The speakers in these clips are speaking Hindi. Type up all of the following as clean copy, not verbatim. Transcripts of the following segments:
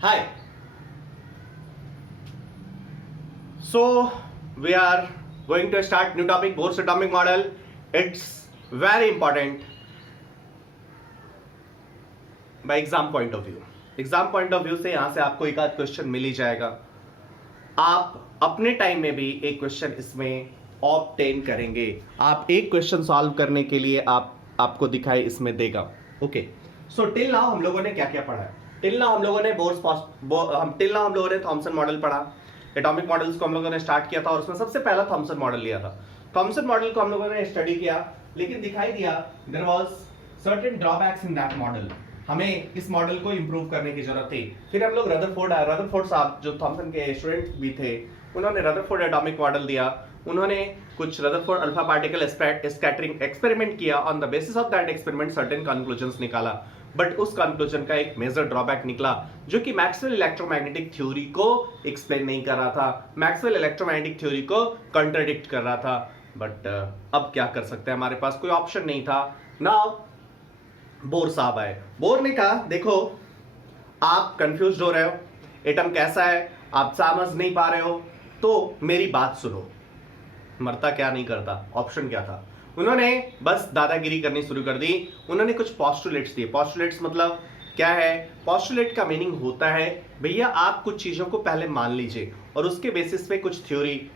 Hi. So we are going to start new topic, Bohr's atomic model. It's very important by exam point of view. Exam point of view से यहां से आपको एक आध क्वेश्चन मिल ही जाएगा. आप अपने टाइम में भी एक क्वेश्चन इसमें ऑब्टेन करेंगे. आप एक क्वेश्चन सॉल्व करने के लिए आपको दिखाई इसमें देगा. ओके, सो टिल नाउ हम लोगों ने क्या क्या पढ़ा है. टिल नाउ हम लोगों ने थॉमसन मॉडल पढ़ा. एटॉमिक मॉडल्स को हम लोगों ने स्टार्ट किया था और उसमें सबसे पहला थॉमसन मॉडल लिया था. थॉमसन मॉडल को हम लोगों ने स्टडी किया, लेकिन दिखाई दिया there was certain drawbacks in that model. हमें इस मॉडल को इंप्रूव करने की जरूरत थी. फिर हम लोग रदरफोर्ड साहब जो थॉमसन के स्टूडेंट भी थे, उन्होंने रदरफोर्ड एटॉमिक मॉडल दिया. उन्होंने कुछ Rutherford alpha particle scattering experiment किया. On the basis of that experiment certain conclusions निकाला. बट उस कंक्लूजन का एक मेजर ड्रॉबैक निकला जो कि मैक्सवेल इलेक्ट्रोमैग्नेटिक थ्योरी को एक्सप्लेन नहीं कर रहा था. मैक्सवेल इलेक्ट्रोमैग्नेटिक थ्योरी को कंट्राडिक्ट कर रहा था. बट अब क्या कर सकते हैं, हमारे पास कोई ऑप्शन नहीं था. नाउ बोर साहब आए. बोर ने कहा देखो आप कंफ्यूज हो रहे हो, एटम कैसा है आप समझ नहीं पा रहे हो, तो मेरी बात सुनो. मरता क्या नहीं करता, ऑप्शन क्या था. उन्होंने बस दादागिरी करनी शुरू कर दी. उन्होंने कुछ पोस्टुलेट्स दिए. पोस्टुलेट्स मतलब क्या है, पोस्टुलेट का मीनिंग होता है भैया आप कुछ चीजों को पहले मान लीजिए और उसके बेसिस पे कुछ थ्योरी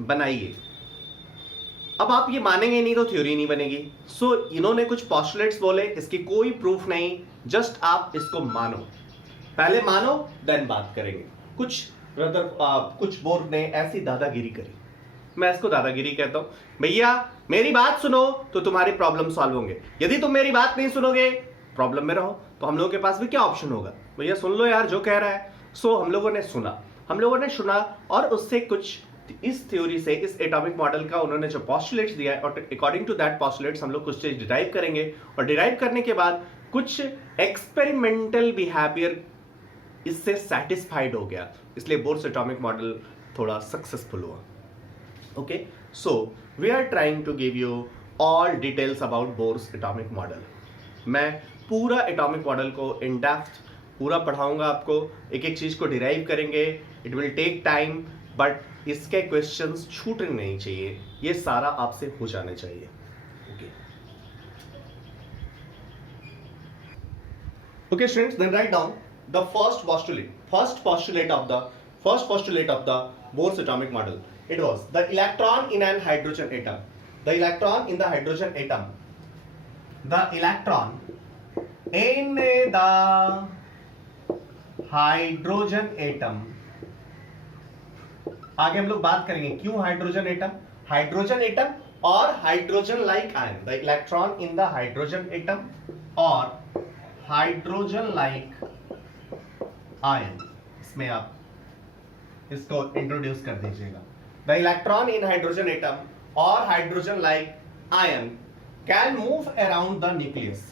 बनाइए. अब आप ये मानेंगे नहीं तो थ्योरी नहीं बनेगी. सो इन्होंने कुछ पोस्टुलेट्स बोले, इसकी कोई प्रूफ नहीं, जस्ट आप इसको मानो. पहले मानो देन बात करेंगे. कुछ बोर ने ऐसी दादागिरी करी. मैं इसको दादागिरी कहता हूं. भैया मेरी बात सुनो तो तुम्हारी प्रॉब्लम सॉल्व होंगे. यदि तुम मेरी बात नहीं सुनोगे प्रॉब्लम में रहो. तो हम लोगों के पास भी क्या ऑप्शन होगा, भैया सुन लो यार जो कह रहा है. सो हम लोगों ने सुना और उससे कुछ इस थ्योरी से, इस एटॉमिक मॉडल का उन्होंने जो पोस्टुलेट्स दिया है और अकॉर्डिंग टू दैट पोस्टुलेट्स हम लोग कुछ चीज डिराइव करेंगे. और डिराइव करने के बाद कुछ एक्सपेरिमेंटल बिहेवियर इससे सेटिस्फाइड हो गया, इसलिए बोर्स एटॉमिक मॉडल थोड़ा सक्सेसफुल हुआ. Okay, so we are trying to give you all details about Bohr's atomic model. मैं पूरा एटॉमिक मॉडल को इन डेप्थ पूरा पढ़ाऊंगा आपको. एक एक चीज को डिराइव करेंगे. It will take time, but इसके क्वेश्चंस छूटने नहीं चाहिए. ये सारा आपसे हो जाने चाहिए. Okay, students, then write down the first postulate of the Bohr's atomic model. It was the electron in an hydrogen atom. The electron in the hydrogen atom. The electron in the hydrogen atom. आगे हम लोग बात करेंगे क्यों हाइड्रोजन एटम और hydrogen like ion. The electron in the hydrogen atom और हाइड्रोजन लाइक आयन. इसमें आप इसको इंट्रोड्यूस कर दीजिएगा. The electron in hydrogen atom or hydrogen like ion can move around the nucleus.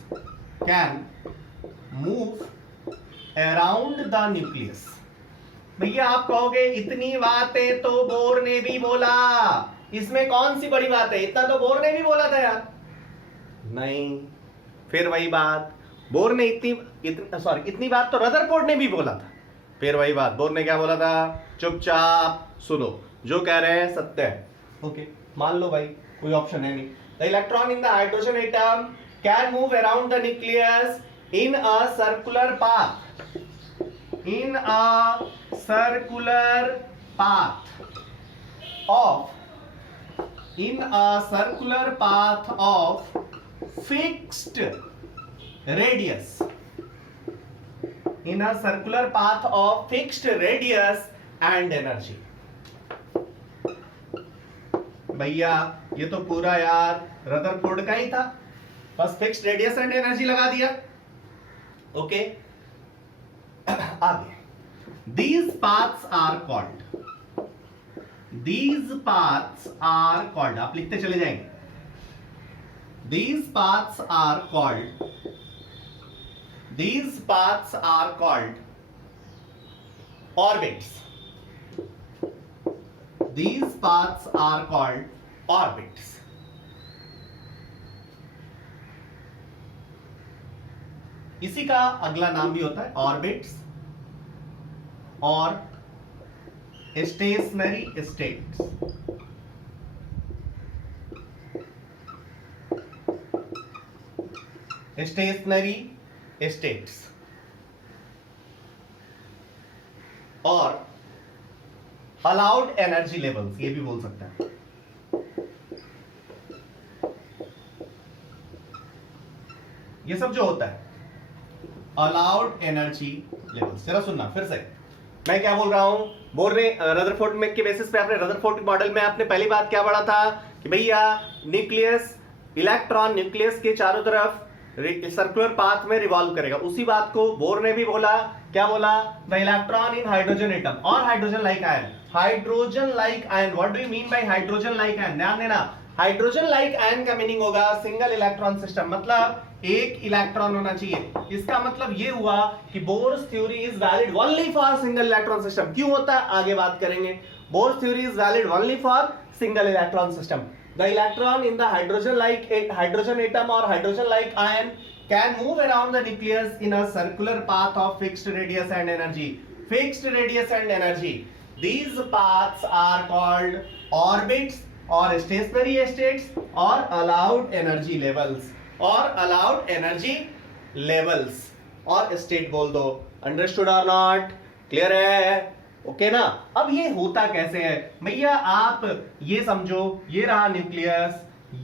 भैया आप कहोगे इतनी बातें तो बोर ने भी बोला, इसमें कौन सी बड़ी बात है, इतना तो बोर ने भी बोला था यार. नहीं, फिर वही बात, बोर ने इतनी बात तो रदरफोर्ड ने भी बोला था. फिर वही बात, बोर ने क्या बोला था, चुपचाप सुनो, जो कह रहे हैं सत्य है. ओके, मान लो भाई, कोई ऑप्शन है नहीं. The electron in the hydrogen atom can move around the nucleus in a circular path. Of fixed radius. And energy. भैया ये तो पूरा यार रदरफोर्ड का ही था, बस फिक्स्ड रेडियस एंड एनर्जी लगा दिया. ओके, आगे. These paths are called. आप लिखते चले जाएंगे. These paths are called orbits. These paths are called orbits. इसी का अगला नाम भी होता है ऑर्बिट्स और स्टेशनरी स्टेट्स। स्टेशनरी स्टेट्स और अलाउड एनर्जी लेवल्स, ये भी बोल सकते हैं। ये सब जो होता है अलाउड एनर्जी लेवल्स। जरा सुनना फिर से, मैं क्या बोल रहा हूं, बोल रहे रदरफोर्ड के बेसिस पे आपने रदरफोर्ड मॉडल में आपने पहली बात क्या पढ़ा था कि भैया न्यूक्लियस, इलेक्ट्रॉन न्यूक्लियस के चारों तरफ सर्कुलर पाथ में रिवॉल्व करेगा। उसी बात को बोर ने भी बोला, क्या बोला, the electron in hydrogen atom और hydrogen like ion. Hydrogen like ion, what do you mean by hydrogen like ion? ध्यान देना, हाइड्रोजन लाइक आयन का मीनिंग होगा सिंगल इलेक्ट्रॉन सिस्टम, मतलब एक इलेक्ट्रॉन होना चाहिए। इसका मतलब ये हुआ कि bourse theory is valid only for single electron system. क्यों होता है आगे बात करेंगे। Bourse theory is valid only for single electron system. The electron in the hydrogen atom or hydrogen like ion can move around the nucleus in a circular path of fixed radius and energy. Fixed radius and energy. These paths are called orbits or stationary states or allowed energy levels or allowed energy levels और state बोल दो। Understood or not? Clear है? ओके ना। अब ये होता कैसे है भैया, आप ये समझो, ये रहा न्यूक्लियस,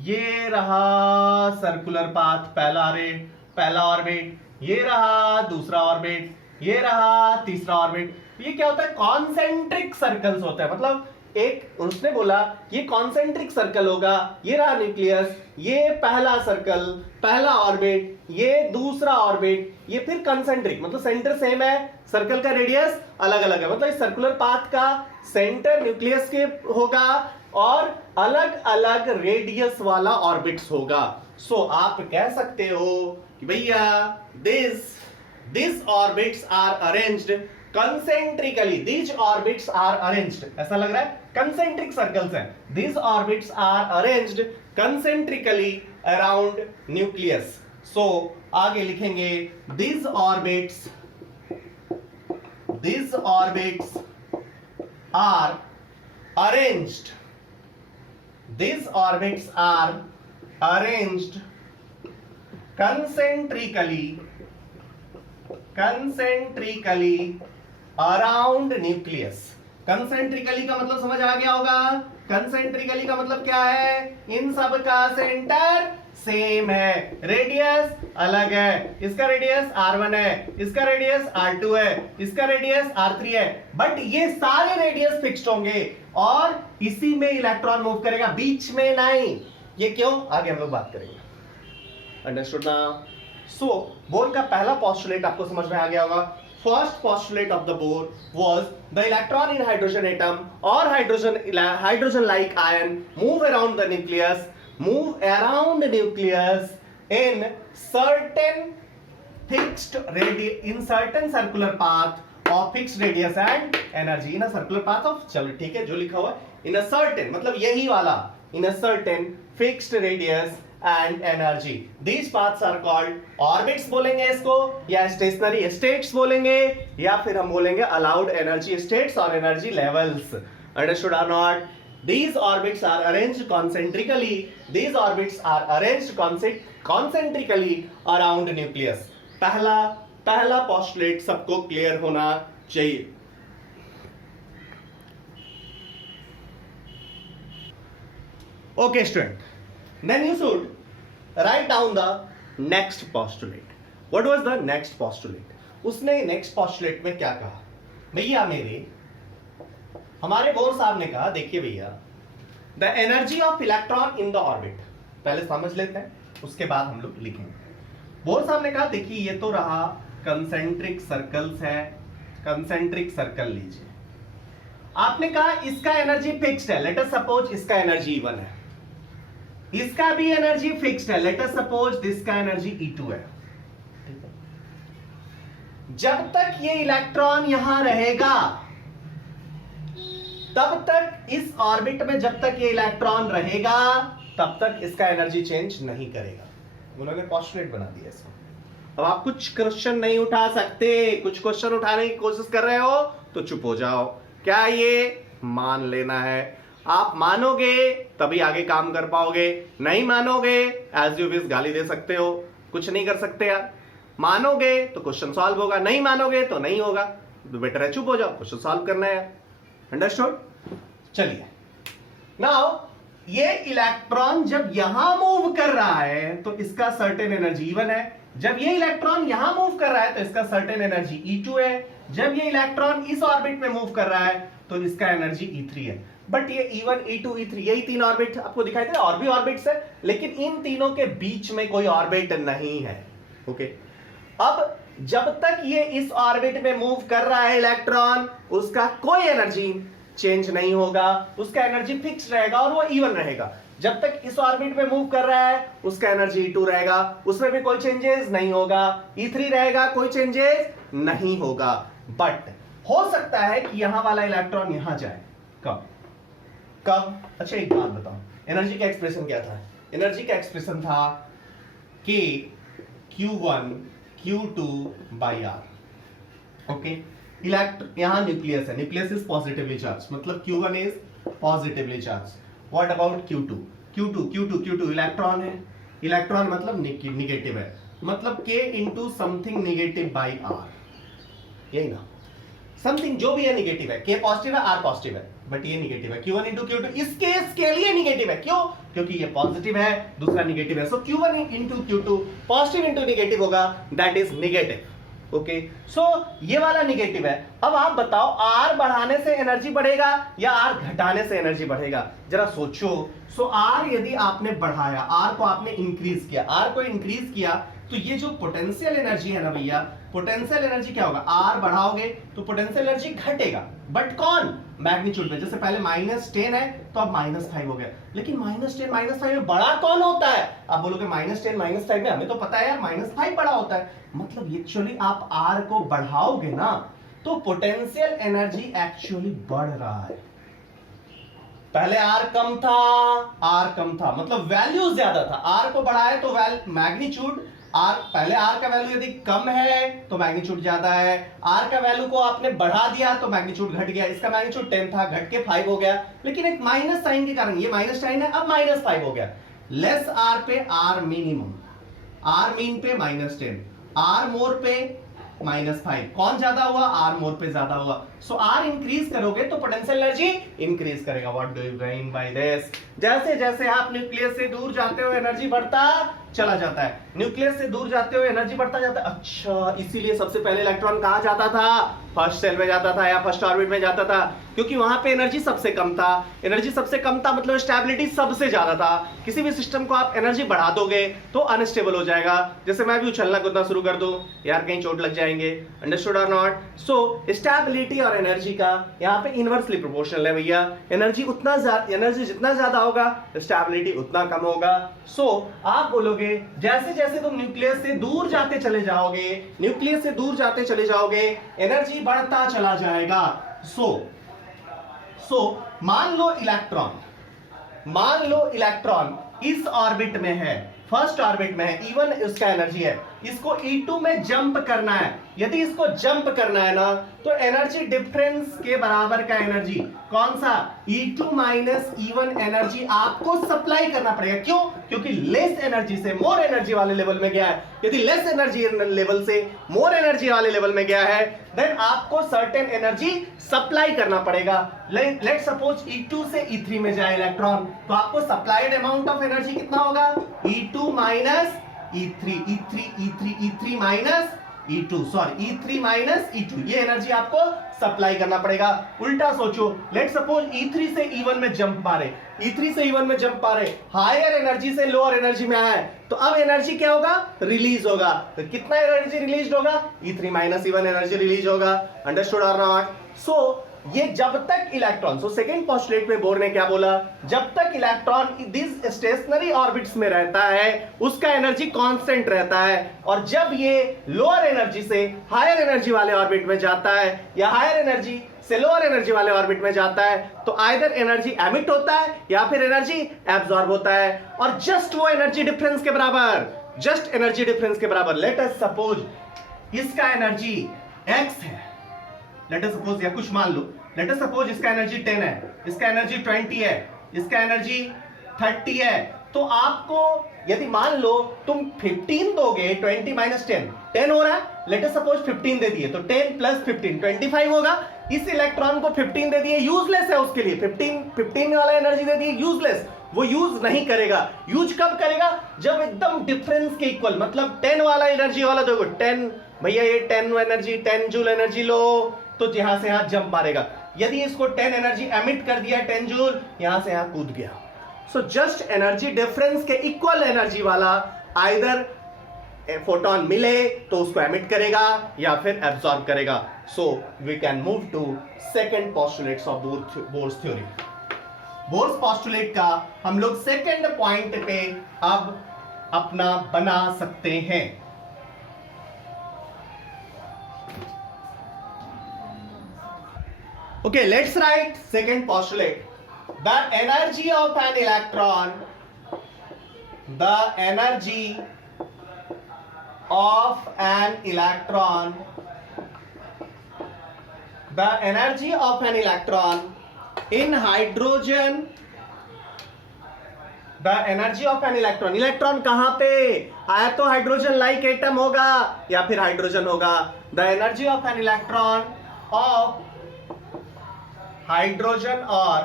ये रहा सर्कुलर पाथ, पहला ऑर्बिट, ये रहा दूसरा ऑर्बिट, ये रहा तीसरा ऑर्बिट। ये क्या होता है, कॉन्सेंट्रिक सर्कल्स होते हैं। मतलब एक उसने बोला ये कॉन्सेंट्रिक सर्कल होगा, ये रहा न्यूक्लियस, ये पहला सर्कल, पहला ऑर्बिट, ये दूसरा ऑर्बिट, ये फिर कंसेंट्रिक, मतलब सेंटर सेम है, सर्कल का रेडियस अलग अलग है। मतलब इस सर्कुलर पाथ का सेंटर न्यूक्लियस के होगा और अलग अलग रेडियस वाला ऑर्बिट्स होगा। सो आप कह सकते हो कि भैया this orbits are arranged concentrically, these orbits are arranged, ऐसा लग रहा है concentric circles हैं, these orbits are arranged concentrically around nucleus. So आगे लिखेंगे these orbits are arranged, these orbits are arranged concentrically around nucleus. Concentrically का मतलब समझ आ गया होगा। कंसेंट्रिकली का मतलब क्या है, इन सब का सेंटर सेम है, रेडियस अलग है। इसका रेडियस r1 है, इसका रेडियस r2 है, इसका रेडियस r3 है, बट ये सारे रेडियस फिक्स्ड होंगे और इसी में इलेक्ट्रॉन मूव करेगा, बीच में नहीं। ये क्यों, आगे हम लोग बात करेंगे। अंडरस्टूड ना। सो बोर का पहला पोस्टुलेट आपको समझ में आ गया होगा। First postulate of the Bohr was the electron in hydrogen atom or hydrogen like ion move around nucleus in certain circular path of fixed radius and energy in a circular path of, चलो ठीक है जो लिखा हुआ in a certain, मतलब यही वाला, in a certain fixed radius and energy. These paths are called orbits बोलेंगे इसको, या stationary states बोलेंगे, या फिर हम बोलेंगे allowed energy states और energy levels. Understood or not? These orbits are arranged concentrically. These orbits are arranged concentrically around nucleus. पहला postulate सबको clear होना चाहिए। Okay, student. Then you should write down the next postulate. What was the next postulate? उसने next postulate में क्या कहा, भैया हमारे बोर साहब ने कहा, देखिए भैया, the energy of electron in the orbit, पहले समझ लेते हैं उसके बाद हम लोग लिखेंगे। बोर साहब ने कहा देखिए ये तो रहा कंसेंट्रिक सर्कल्स है, कंसेंट्रिक सर्कल लीजिए। आपने कहा इसका एनर्जी फिक्स्ड है, लेट अस सपोज इसका एनर्जी E1 है, इसका भी एनर्जी फिक्स्ड है, लेट अस सपोज इसका एनर्जी E2 है। जब तक ये इलेक्ट्रॉन यहां रहेगा, तब तक इस ऑर्बिट में जब तक ये इलेक्ट्रॉन रहेगा तब तक इसका एनर्जी चेंज नहीं करेगा। उन्होंने पोस्टुलेट बना दिया इसको। अब आप कुछ क्वेश्चन नहीं उठा सकते, कुछ क्वेश्चन उठाने की कोशिश कर रहे हो तो चुप हो जाओ। क्या ये मान लेना है? आप मानोगे तभी आगे काम कर पाओगे, नहीं मानोगे एज यू विश गाली दे सकते हो, कुछ नहीं कर सकते यार। मानोगे तो क्वेश्चन सॉल्व होगा, नहीं मानोगे तो नहीं होगा, तो बेटर है चुप हो जाओ, क्वेश्चन सॉल्व करना है। अंडरस्टूड? चलिए नाउ ये इलेक्ट्रॉन जब यहां मूव कर रहा है तो इसका सर्टेन एनर्जी E1 है, जब ये इलेक्ट्रॉन यहां मूव कर रहा है तो इसका सर्टेन एनर्जी E2 है, जब ये इलेक्ट्रॉन इस ऑर्बिट में मूव कर रहा है तो इसका एनर्जी E3 है। बट ये E1, E2, E3 यही तीन ऑर्बिट आपको दिखाई दे रहे हैं, और भी ऑर्बिट्स है, लेकिन इन तीनों के बीच में कोई ऑर्बिट नहीं है। ओके, अब जब तक ये इस ऑर्बिट में मूव कर रहा है इलेक्ट्रॉन, उसका कोई एनर्जी चेंज नहीं होगा, उसका एनर्जी फिक्स रहेगा और वो E1 रहेगा। जब तक इस ऑर्बिट में मूव कर रहा है उसका एनर्जी E2 रहेगा, उसमें भी कोई चेंजेस नहीं होगा, E3 रहेगा, कोई चेंजेस नहीं होगा। बट हो सकता है कि यहां वाला इलेक्ट्रॉन यहां जाए। कब कब? अच्छा एक बात बताओ, एनर्जी का एक्सप्रेशन क्या था? एनर्जी का एक्सप्रेशन था कि Q1 Q2 by R। Okay, यहां न्यूक्लियस है, न्यूक्लियस इज पॉजिटिवली चार्ज, मतलब Q1 is positively charge. What about Q2? Q2 electron है, इलेक्ट्रॉन मतलब निगेटिव है, मतलब K into something negative by R, यही ना, समथिंग जो भी है निगेटिव है, K पॉजिटिव है, R पॉजिटिव है, बट ये निगेटिव है। Q1 इंटू Q2 इस केस के लिए निगेटिव है, क्यों? क्योंकि ये पॉजिटिव है, दूसरा निगेटिव है, सो Q1 into Q2 positive into negative होगा, दैट इज निगेटिव। ओके, सो ये वाला निगेटिव है। अब आप बताओ R बढ़ाने से एनर्जी बढ़ेगा या R घटाने से एनर्जी बढ़ेगा? जरा सोचो। सो R यदि आपने बढ़ाया, R को आपने इंक्रीज किया, R को इंक्रीज किया तो ये जो पोटेंशियल एनर्जी है ना भैया, पोटेंशियल एनर्जी क्या होगा? R बढ़ाओगे तो पोटेंशियल एनर्जी घटेगा, बट कौन? मैग्नीट्यूड में। जैसे पहले -10 है तो अब -5 हो गया, लेकिन -10 -5 में बड़ा कौन होता है? आप बोलोगे -10 -5 में हमें तो पता है यार -5 बड़ा होता है, मतलब एक्चुअली आप R को बढ़ाओगे ना तो पोटेंशियल एनर्जी एक्चुअली बढ़ रहा है। पहले R कम था, मतलब वैल्यू ज्यादा था, R को बढ़ाया तो मैग्नीट्यूड पहले R का वैल्यू यदि कम है तो मैग्नीट्यूड ज्यादा है, R का वैल्यू को आपने बढ़ा दिया तो मैग्नीट्यूड घट गया। इसका मैग्नीट्यूड 10 था, घट के 5 हो गया, लेकिन एक माइनस साइन के कारण, ये माइनस साइन है, अब -5 हो गया। लेस R पे R मिनिमम, R मीन पे -10, R मोर पे -5, कौन ज्यादा हुआ? R मोर पे ज्यादा हुआ। सो R इंक्रीज करोगे तो पोटेंशियल एनर्जी इंक्रीज करेगा। What do you mean by this? जैसे जैसे आप न्यूक्लियस से दूर जाते हो एनर्जी बढ़ता चला जाता है, न्यूक्लियस से दूर जाते हो एनर्जी बढ़ता जाता है। अच्छा, इसीलिए सबसे पहले इलेक्ट्रॉन कहां जाता था? फर्स्ट सेल में जाता था या फर्स्ट ऑर्बिट में जाता था, क्योंकि वहां पे एनर्जी सबसे कम था। एनर्जी सबसे कम था मतलब स्टेबिलिटी सबसे ज्यादा था। किसी भी सिस्टम को आप एनर्जी बढ़ा दोगे तो अनस्टेबल हो जाएगा। जैसे मैं भी उछलना कूदना शुरू कर दूं, यार कहीं चोट लग जाएंगे। अंडरस्टूड और नॉट? सो स्टेबिलिटी और एनर्जी का यहाँ पे इनवर्सली प्रोपोर्शनल है भैया। एनर्जी जितना ज्यादा होगा स्टेबिलिटी उतना कम होगा। सो आप बोलोगे जैसे जैसे तुम न्यूक्लियस से दूर जाते चले जाओगे, न्यूक्लियस से दूर जाते चले जाओगे, एनर्जी बढ़ता चला जाएगा। सो मान लो इलेक्ट्रॉन इस ऑर्बिट में है, फर्स्ट ऑर्बिट में है, E1 उसका एनर्जी है, इसको E2 में जंप करना है। यदि इसको जंप करना है ना तो एनर्जी डिफरेंस के बराबर का एनर्जी कौन सा? E2 माइनस E1 एनर्जी आपको सप्लाई करना पड़ेगा। क्यों? क्योंकि लेस एनर्जी से मोर एनर्जी वाले लेवल में गया है। यदि लेस एनर्जी लेवल से मोर एनर्जी वाले लेवल में गया है देन आपको सर्टेन एनर्जी सप्लाई करना पड़ेगा। लेट सपोज E2 से E3 में जाए इलेक्ट्रॉन, तो आपको सप्लाइड अमाउंट ऑफ एनर्जी कितना होगा? E2 minus E3 minus E2, sorry E3 minus E2, ये एनर्जी आपको सप्लाई करना पड़ेगा। उल्टा सोचो, लेट सपोज E3 से E1 में जंप मारे, E3 से E1 में जंप मारे, हायर एनर्जी से लोअर एनर्जी में आए, तो अब एनर्जी क्या होगा? रिलीज होगा। तो कितना एनर्जी रिलीज होगा? E3 minus E1 energy release होगा। अंडरस्टूड और नॉट? सो ये जब तक इलेक्ट्रॉन, सो सेकेंड पोस्टुलेट में बोर ने क्या बोला? जब तक इलेक्ट्रॉन दिस स्टेशनरी ऑर्बिट्स में रहता है उसका एनर्जी कांस्टेंट रहता है, और जब ये लोअर एनर्जी से हायर एनर्जी वाले ऑर्बिट में जाता है या हायर एनर्जी से लोअर एनर्जी वाले ऑर्बिट में जाता है तो आइदर एनर्जी एमिट होता है या फिर एनर्जी एब्जॉर्ब होता है, और जस्ट वो एनर्जी डिफरेंस के बराबर जस्ट एनर्जी डिफरेंस के बराबर। लेट अस सपोज इसका एनर्जी x है, लेट अस सपोज, या कुछ मान लो, लेट अस सपोज इसका एनर्जी 10 है, इसका एनर्जी 20 है, इसका एनर्जी 30 है। तो आपको यदि मान लो तुम 15 दोगे, 20 माइनस 10 हो रहा है, लेट अस सपोज 15 दे दिए, तो 10 प्लस 15 25 होगा। इस इलेक्ट्रॉन को 15 दे दिए, यूजलेस है उसके लिए, 15 वाला एनर्जी दे दिए, यूजलेस, वो यूज नहीं करेगा। यूज कब करेगा? जब एकदम डिफरेंस के इक्वल, मतलब 10 वाला एनर्जी वाला दोगे, 10 भैया ये 10 एनर्जी, 10 जूल एनर्जी लो, तो यहां से यहां जंप मारेगा। यदि इसको 10 एनर्जी एमिट कर दिया, 10 जूल, यहां से यहां कूद गया। सो जस्ट एनर्जी डिफरेंस के इक्वल एनर्जी वाला आइदर फोटोन मिले तो उसको एमिट करेगा या फिर एब्सॉर्ब करेगा। So we can move to second postulates of Bohr's theory. Bohr's postulate का हम लोग सेकेंड पॉइंट पे अब अपना बना सकते हैं। Okay, let's write second postulate. The energy of an electron, the energy of an electron, the energy of an electron in hydrogen, the energy of an electron, electron कहां पे आया? तो हाइड्रोजन लाइक एटम होगा या फिर हाइड्रोजन होगा। The energy of an electron of hydrogen or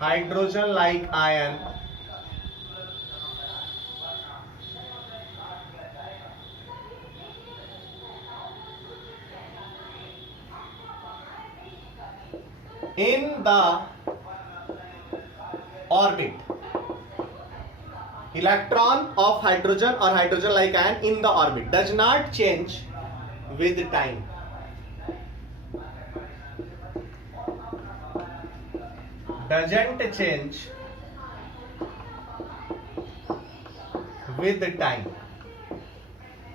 hydrogen like ion in the orbit, electron of hydrogen or hydrogen like ion in the orbit does not change with time. Doesn't change with time.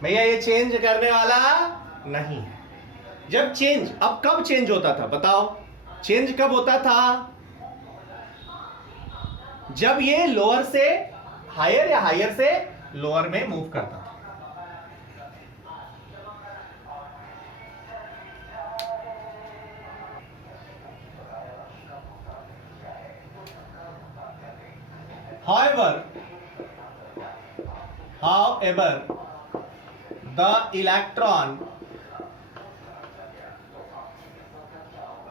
भैया ये चेंज करने वाला नहीं है। जब चेंज, अब कब चेंज होता था बताओ? चेंज कब होता था? जब ये लोअर से हायर या हायर से लोअर में मूव करता था। However, the electron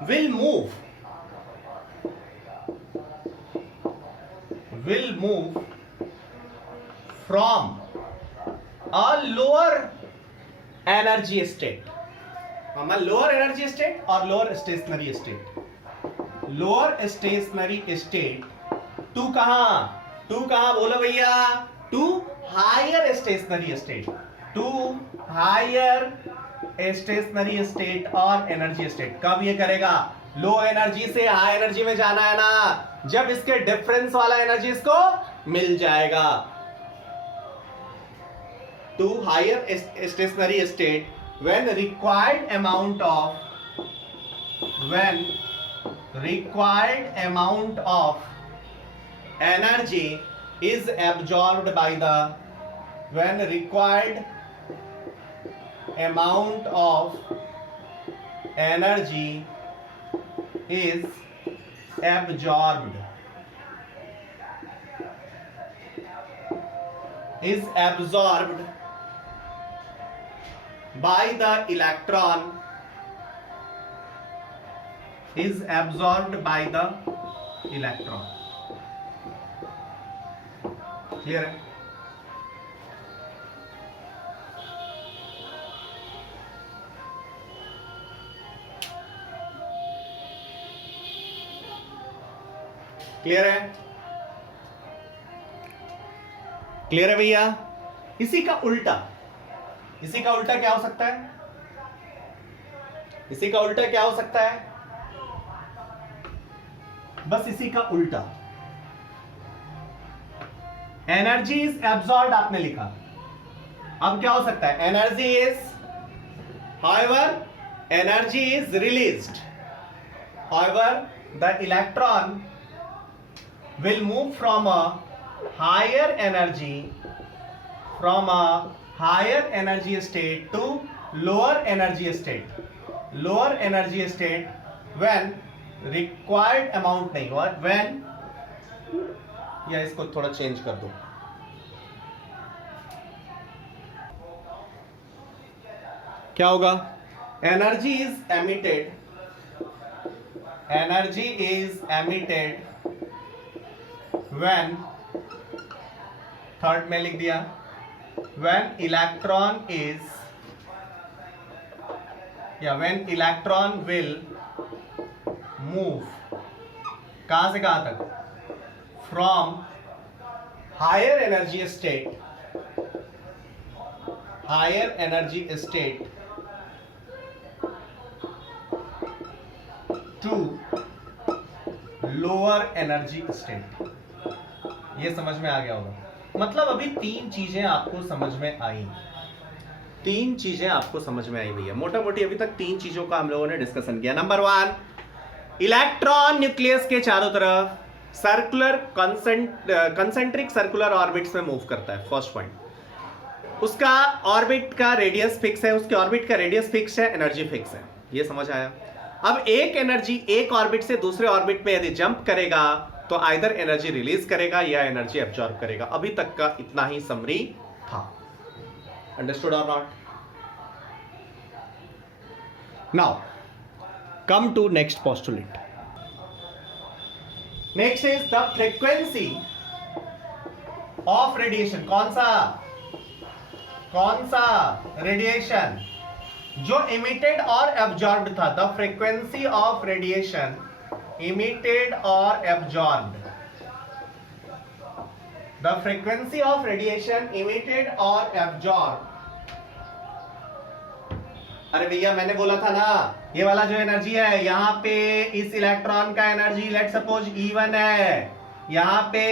will move from a lower energy state, lower energy state or lower stationary state, lower stationary state to कहां? टू कहां बोलो भैया? To higher stationary state, to higher stationary state और एनर्जी स्टेट। कब ये करेगा? लो एनर्जी से हाई एनर्जी में जाना है ना, जब इसके डिफरेंस वाला एनर्जी इसको मिल जाएगा। To higher stationary state when required amount of energy is absorbed by the, when required amount of energy is absorbed by the electron, is absorbed by the electron. Clear है? क्लियर है? क्लियर है भैया? इसी का उल्टा क्या हो सकता है? इसी का उल्टा क्या हो सकता है? बस इसी का उल्टा। एनर्जी इज एब्सॉर्ब्ड आपने लिखा, अब क्या हो सकता है? Energy is, however energy is released, however the electron will move from a higher energy from a higher energy state to lower energy state, lower energy state when required amount नहीं हुआ, व्हेन, या इसको थोड़ा चेंज कर दो, क्या होगा? Energy is emitted, energy is emitted when, third में लिख दिया, व्हेन इलेक्ट्रॉन इज, या व्हेन इलेक्ट्रॉन विल मूव, कहां से कहां तक? From higher energy state, higher energy state to lower energy state. ये समझ में आ गया होगा। मतलब अभी तीन चीजें आपको समझ में आई, तीन चीजें आपको समझ में आई भैया, मोटा मोटी अभी तक तीन चीजों का हम लोगों ने डिस्कशन किया। नंबर वन, इलेक्ट्रॉन न्यूक्लियस के चारों तरफ सर्कुलर कंसेंट्रिक सर्कुलर ऑर्बिट्स में मूव करता है, फर्स्ट पॉइंट। उसका ऑर्बिट का रेडियस फिक्स है, उसके ऑर्बिट का रेडियस फिक्स है, एनर्जी फिक्स है। ये समझ आया? अब एक एनर्जी एक ऑर्बिट से दूसरे ऑर्बिट में यदि जंप करेगा तो आइदर एनर्जी रिलीज करेगा या एनर्जी एब्जॉर्ब करेगा। अभी तक का इतना ही समरी था। अंडरस्टूड और not? Now come to next postulate. Next is the frequency of radiation. कौन सा रेडिएशन जो इमिटेड और एब्जॉर्ब्ड था? The frequency of radiation emitted और absorbed, the frequency of radiation emitted और एब्जॉर्ब्ड। अरे भैया मैंने बोला था ना, ये वाला जो एनर्जी है, यहां पे इस इलेक्ट्रॉन का एनर्जी लेट सपोज E1 है, यहां पे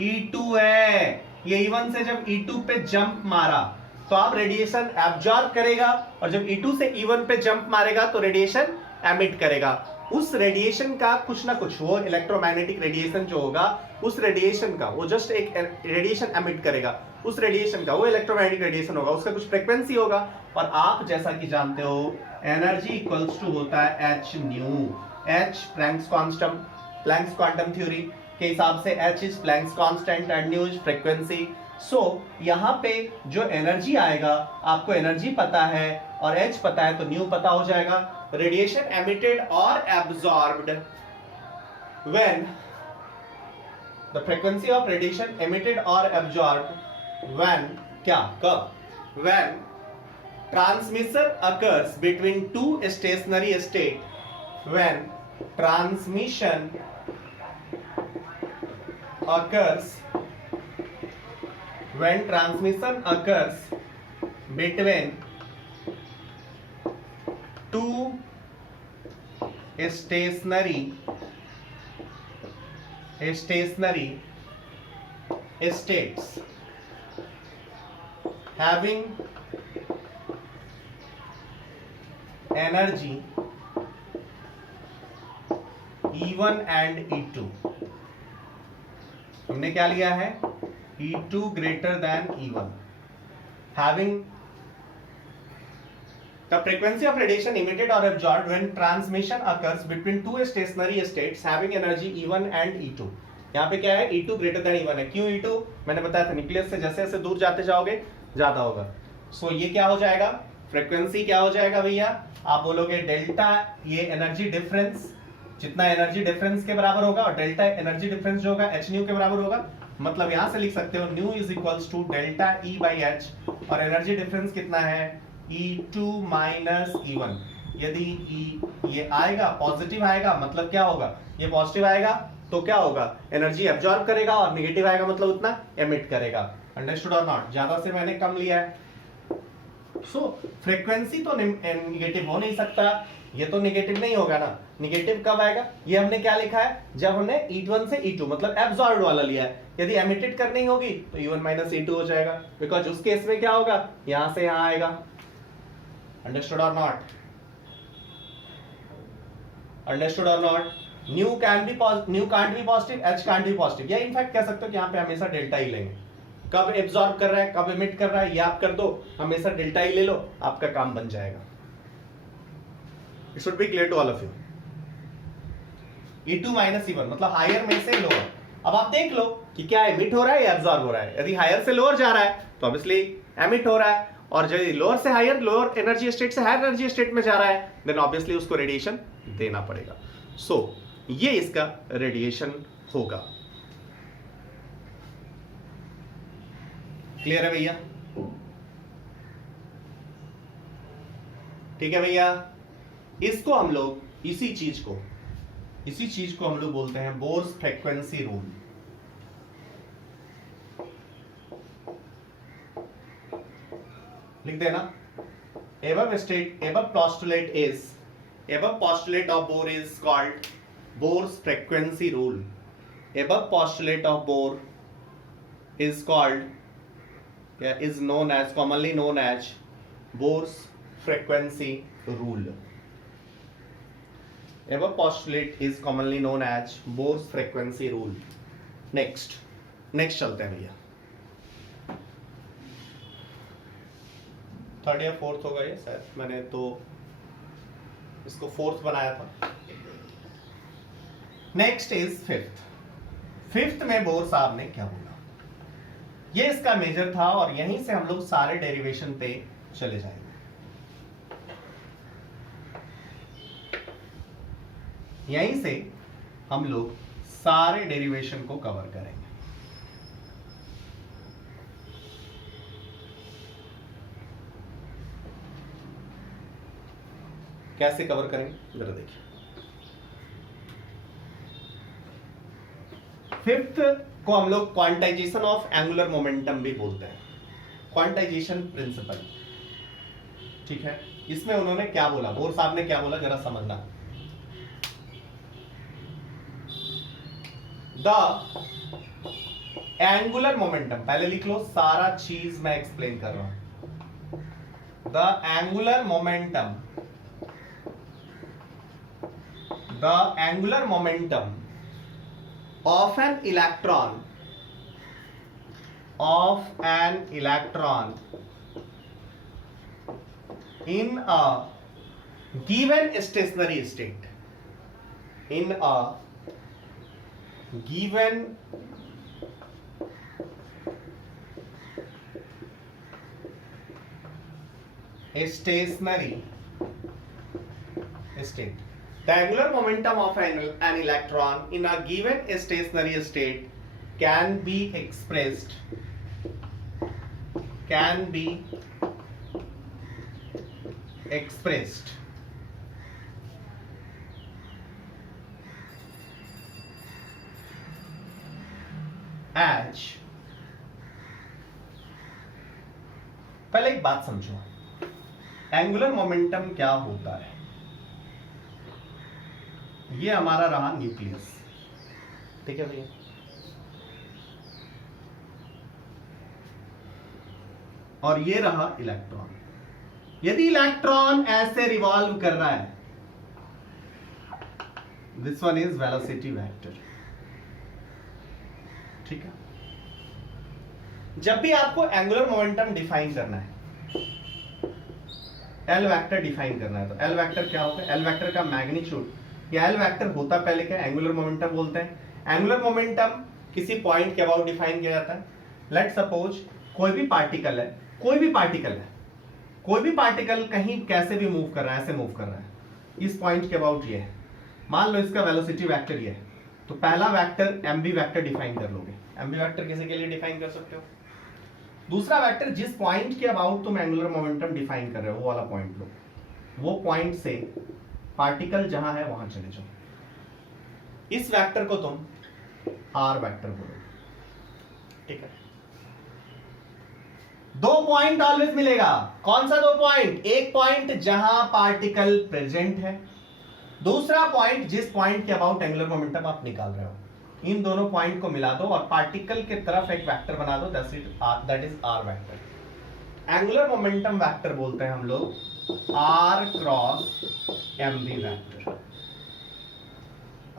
E2 है। ये E1 से जब E2 पे जंप मारा तो आप रेडिएशन एब्जॉर्ब करेगा, और जब E2 से E1 पे जंप मारेगा तो रेडिएशन एमिट करेगा। उस रेडिएशन का कुछ ना कुछ, वो इलेक्ट्रोमैग्नेटिक रेडिएशन जो होगा, उस रेडिएशन का, वो जस्ट एक रेडिएशन एमिट करेगा, उस रेडिएशन का, वो इलेक्ट्रोमैग्नेटिक रेडिएशन होगा, उसका कुछ फ्रीक्वेंसी होगा। और आप जैसा कि जानते हो एनर्जी इक्वल्स टू होता है H nu. H Planck's quantum theory के हिसाब से H is Planck's constant and nu is frequency. So यहां पे जो एनर्जी आएगा, आपको एनर्जी पता है और एच पता है तो न्यू पता हो जाएगा। रेडिएशन एमिटेड और absorbed when, the frequency of radiation emitted और एब्जॉर्ब्ड व्हेन, क्या, कब? When transmission occurs between two stationary state, when transmission occurs between two stationary states having energy E1 and E2। हमने क्या लिया है? E2 greater than E1, having the frequency of radiation emitted और absorbed when transmission occurs between two stationary states having energy E1 and E2। यहाँ पे क्या है? E2 ग्रेटर देन E1 है। क्यों E2? मैंने बताया था, न्यूक्लियस से जैसे जैसे दूर जाते जाओगे ज्यादा होगा। सो ये क्या हो जाएगा? फ्रीक्वेंसी क्या हो जाएगा भैया? आप बोलोगे डेल्टा, ये एनर्जी डिफरेंस, जितना एनर्जी डिफरेंस के बराबर होगा, और डेल्टा एनर्जी डिफरेंस जो होगा एच न्यू के बराबर होगा। मतलब यहां से लिख सकते हो nu is equals to delta E by h, और एनर्जी डिफरेंस कितना है? E2 minus E1। यदि ये आएगा पॉजिटिव आएगा, मतलब क्या होगा? ये पॉजिटिव आएगा तो क्या होगा? एनर्जी एब्जॉर्ब करेगा, और निगेटिव आएगा मतलब उतना एमिट करेगा। अंडरस्टूड और नॉट? ज्यादा से मैंने कम लिया है। सो फ्रीक्वेंसी तो निगेटिव हो नहीं सकता, ये तो निगेटिव नहीं होगा ना। निगेटिव कब आएगा? ये हमने क्या लिखा है? जब हमने E1 से E2 मतलब एब्जॉर्ब्ड वाला लिया है। यदि एमिटेड करनी होगी तो E1 माइनस E2 हो जाएगा, बिकॉज उस केस में क्या होगा? यहां से यहां आएगा। अंडरस्टूड और नॉट? अंडरस्टूड और not? New can't be positive, H can't be positive, या इनफैक्ट कह सकते हो कि यहां पे हमेशा डेल्टा ही लेंगे। कब एब्जॉर्ब कर रहा है, कब इमिट कर रहा है, ये आप कर दो, हमेशा डेल्टा ई ले लो, आपका काम बन जाएगा। It should be clear to all of you. E2 minus E1 मतलब हायर में से लोअर। अब आप देख लो कि क्या एमिट हो रहा है या एब्जॉर्ब हो रहा है। यदि हायर से लोअर जा रहा है तो ऑब्वियसली एमिट हो रहा है, और जो लोअर से हायर, लोअर एनर्जी स्टेट से हायर एनर्जी स्टेट में जा रहा है, देन ऑब्वियसली उसको रेडिएशन देना पड़ेगा। सो ये इसका रेडिएशन होगा। क्लियर है भैया? ठीक है भैया। इसको हम लोग इसी चीज को हम लोग बोलते हैं बोर्स फ्रीक्वेंसी रूल। लिख देना, above postulate of Bohr is called Bohr's frequency rule. Above postulate of Bohr is called, is known as, commonly known as Bohr's frequency rule. Above postulate is commonly known as Bohr's frequency rule. Next चलते हैं भैया। थर्ड या फोर्थ होगा ये शायद, मैंने तो इसको फोर्थ बनाया था। नेक्स्ट इज फिफ्थ में बोर साहब ने क्या बोला, ये इसका मेजर था, और यहीं से हम लोग सारे डेरिवेशन पे चले जाएंगे। यहीं से हम लोग सारे डेरिवेशन को कवर करेंगे। कैसे कवर करेंगे जरा देखिए। फिफ्थ को हम लोग क्वांटाइजेशन ऑफ एंगुलर मोमेंटम भी बोलते हैं, क्वांटाइजेशन प्रिंसिपल। ठीक है, इसमें उन्होंने क्या बोला, बोर साहब ने क्या बोला जरा समझना। द एंगुलर मोमेंटम, पहले लिख लो, सारा चीज मैं एक्सप्लेन कर रहा हूं। The angular momentum of an electron in a given stationary state, in a given stationary state. The angular momentum of an electron in a given stationary state can be expressed as, पहले एक बात समझो, एंगुलर मोमेंटम क्या होता है। ये हमारा रहा न्यूक्लियस, ठीक है भैया। और ये रहा इलेक्ट्रॉन। यदि इलेक्ट्रॉन ऐसे रिवॉल्व कर रहा है, this one is velocity vector. ठीक है, जब भी आपको एंगुलर मोमेंटम डिफाइन करना है, एल वेक्टर डिफाइन करना है, तो एल वेक्टर क्या होता है, एल वेक्टर का मैग्नीट्यूड, या एल वेक्टर होता पहले क्या, एंगुलर मोमेंटम बोलते हैं। एंगुलर मोमेंटम किसी पॉइंट के अबाउट डिफाइन किया जाता है। लेट सपोज कोई भी पार्टिकल है, कोई भी पार्टिकल कहीं कैसे भी मूव कर रहा है, ऐसे मूव कर रहा है, इस पॉइंट के अबाउट ये है, मान लो इसका वेलोसिटी वेक्टर ये है, तो पहला वेक्टर एमवी वेक्टर डिफाइन कर लोगे। एमवी वेक्टर किसी के लिए डिफाइन कर सकते हो। दूसरा वेक्टर, जिस पॉइंट के अबाउट तुम एंगुलर मोमेंटम डिफाइन कर रहे हो, वो वाला पॉइंट लो, वो पॉइंट से पार्टिकल जहां है वहां चले जाओ। इस वेक्टर को तुम आर वेक्टर बोलो। ठीक है, दो पॉइंट ऑलवेज मिलेगा। कौन सा दो पॉइंट, एक पॉइंट जहां पार्टिकल प्रेजेंट है, दूसरा पॉइंट जिस पॉइंट के अबाउट एंगुलर मोमेंटम आप निकाल रहे हो। इन दोनों पॉइंट को मिला दो और पार्टिकल की तरफ एक वेक्टर बना दो, that is r vector. Angular momentum vector बोलते हैं हम लोग r cross m v vector.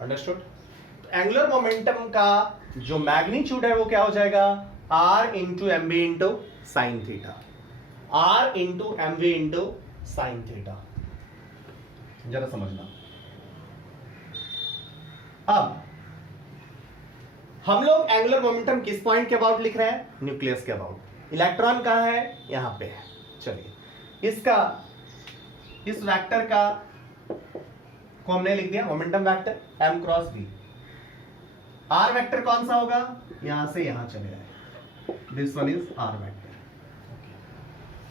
Understood? Angular momentum का जो मैग्नीट्यूड है वो क्या हो जाएगा, r into m b into sine theta, r into m b into sine theta. जरा समझना, अब हम लोग एंगुलर मोमेंटम किस पॉइंट के अबाउट लिख रहे हैं? न्यूक्लियस के अबाउट। इलेक्ट्रॉन कहां है? यहां पे है। चलिए इसका, इस वेक्टर का को हमने लिख दिया momentum vector m cross v। r vector कौन सा होगा? यहां से यहां चले जाए, this one is r vector.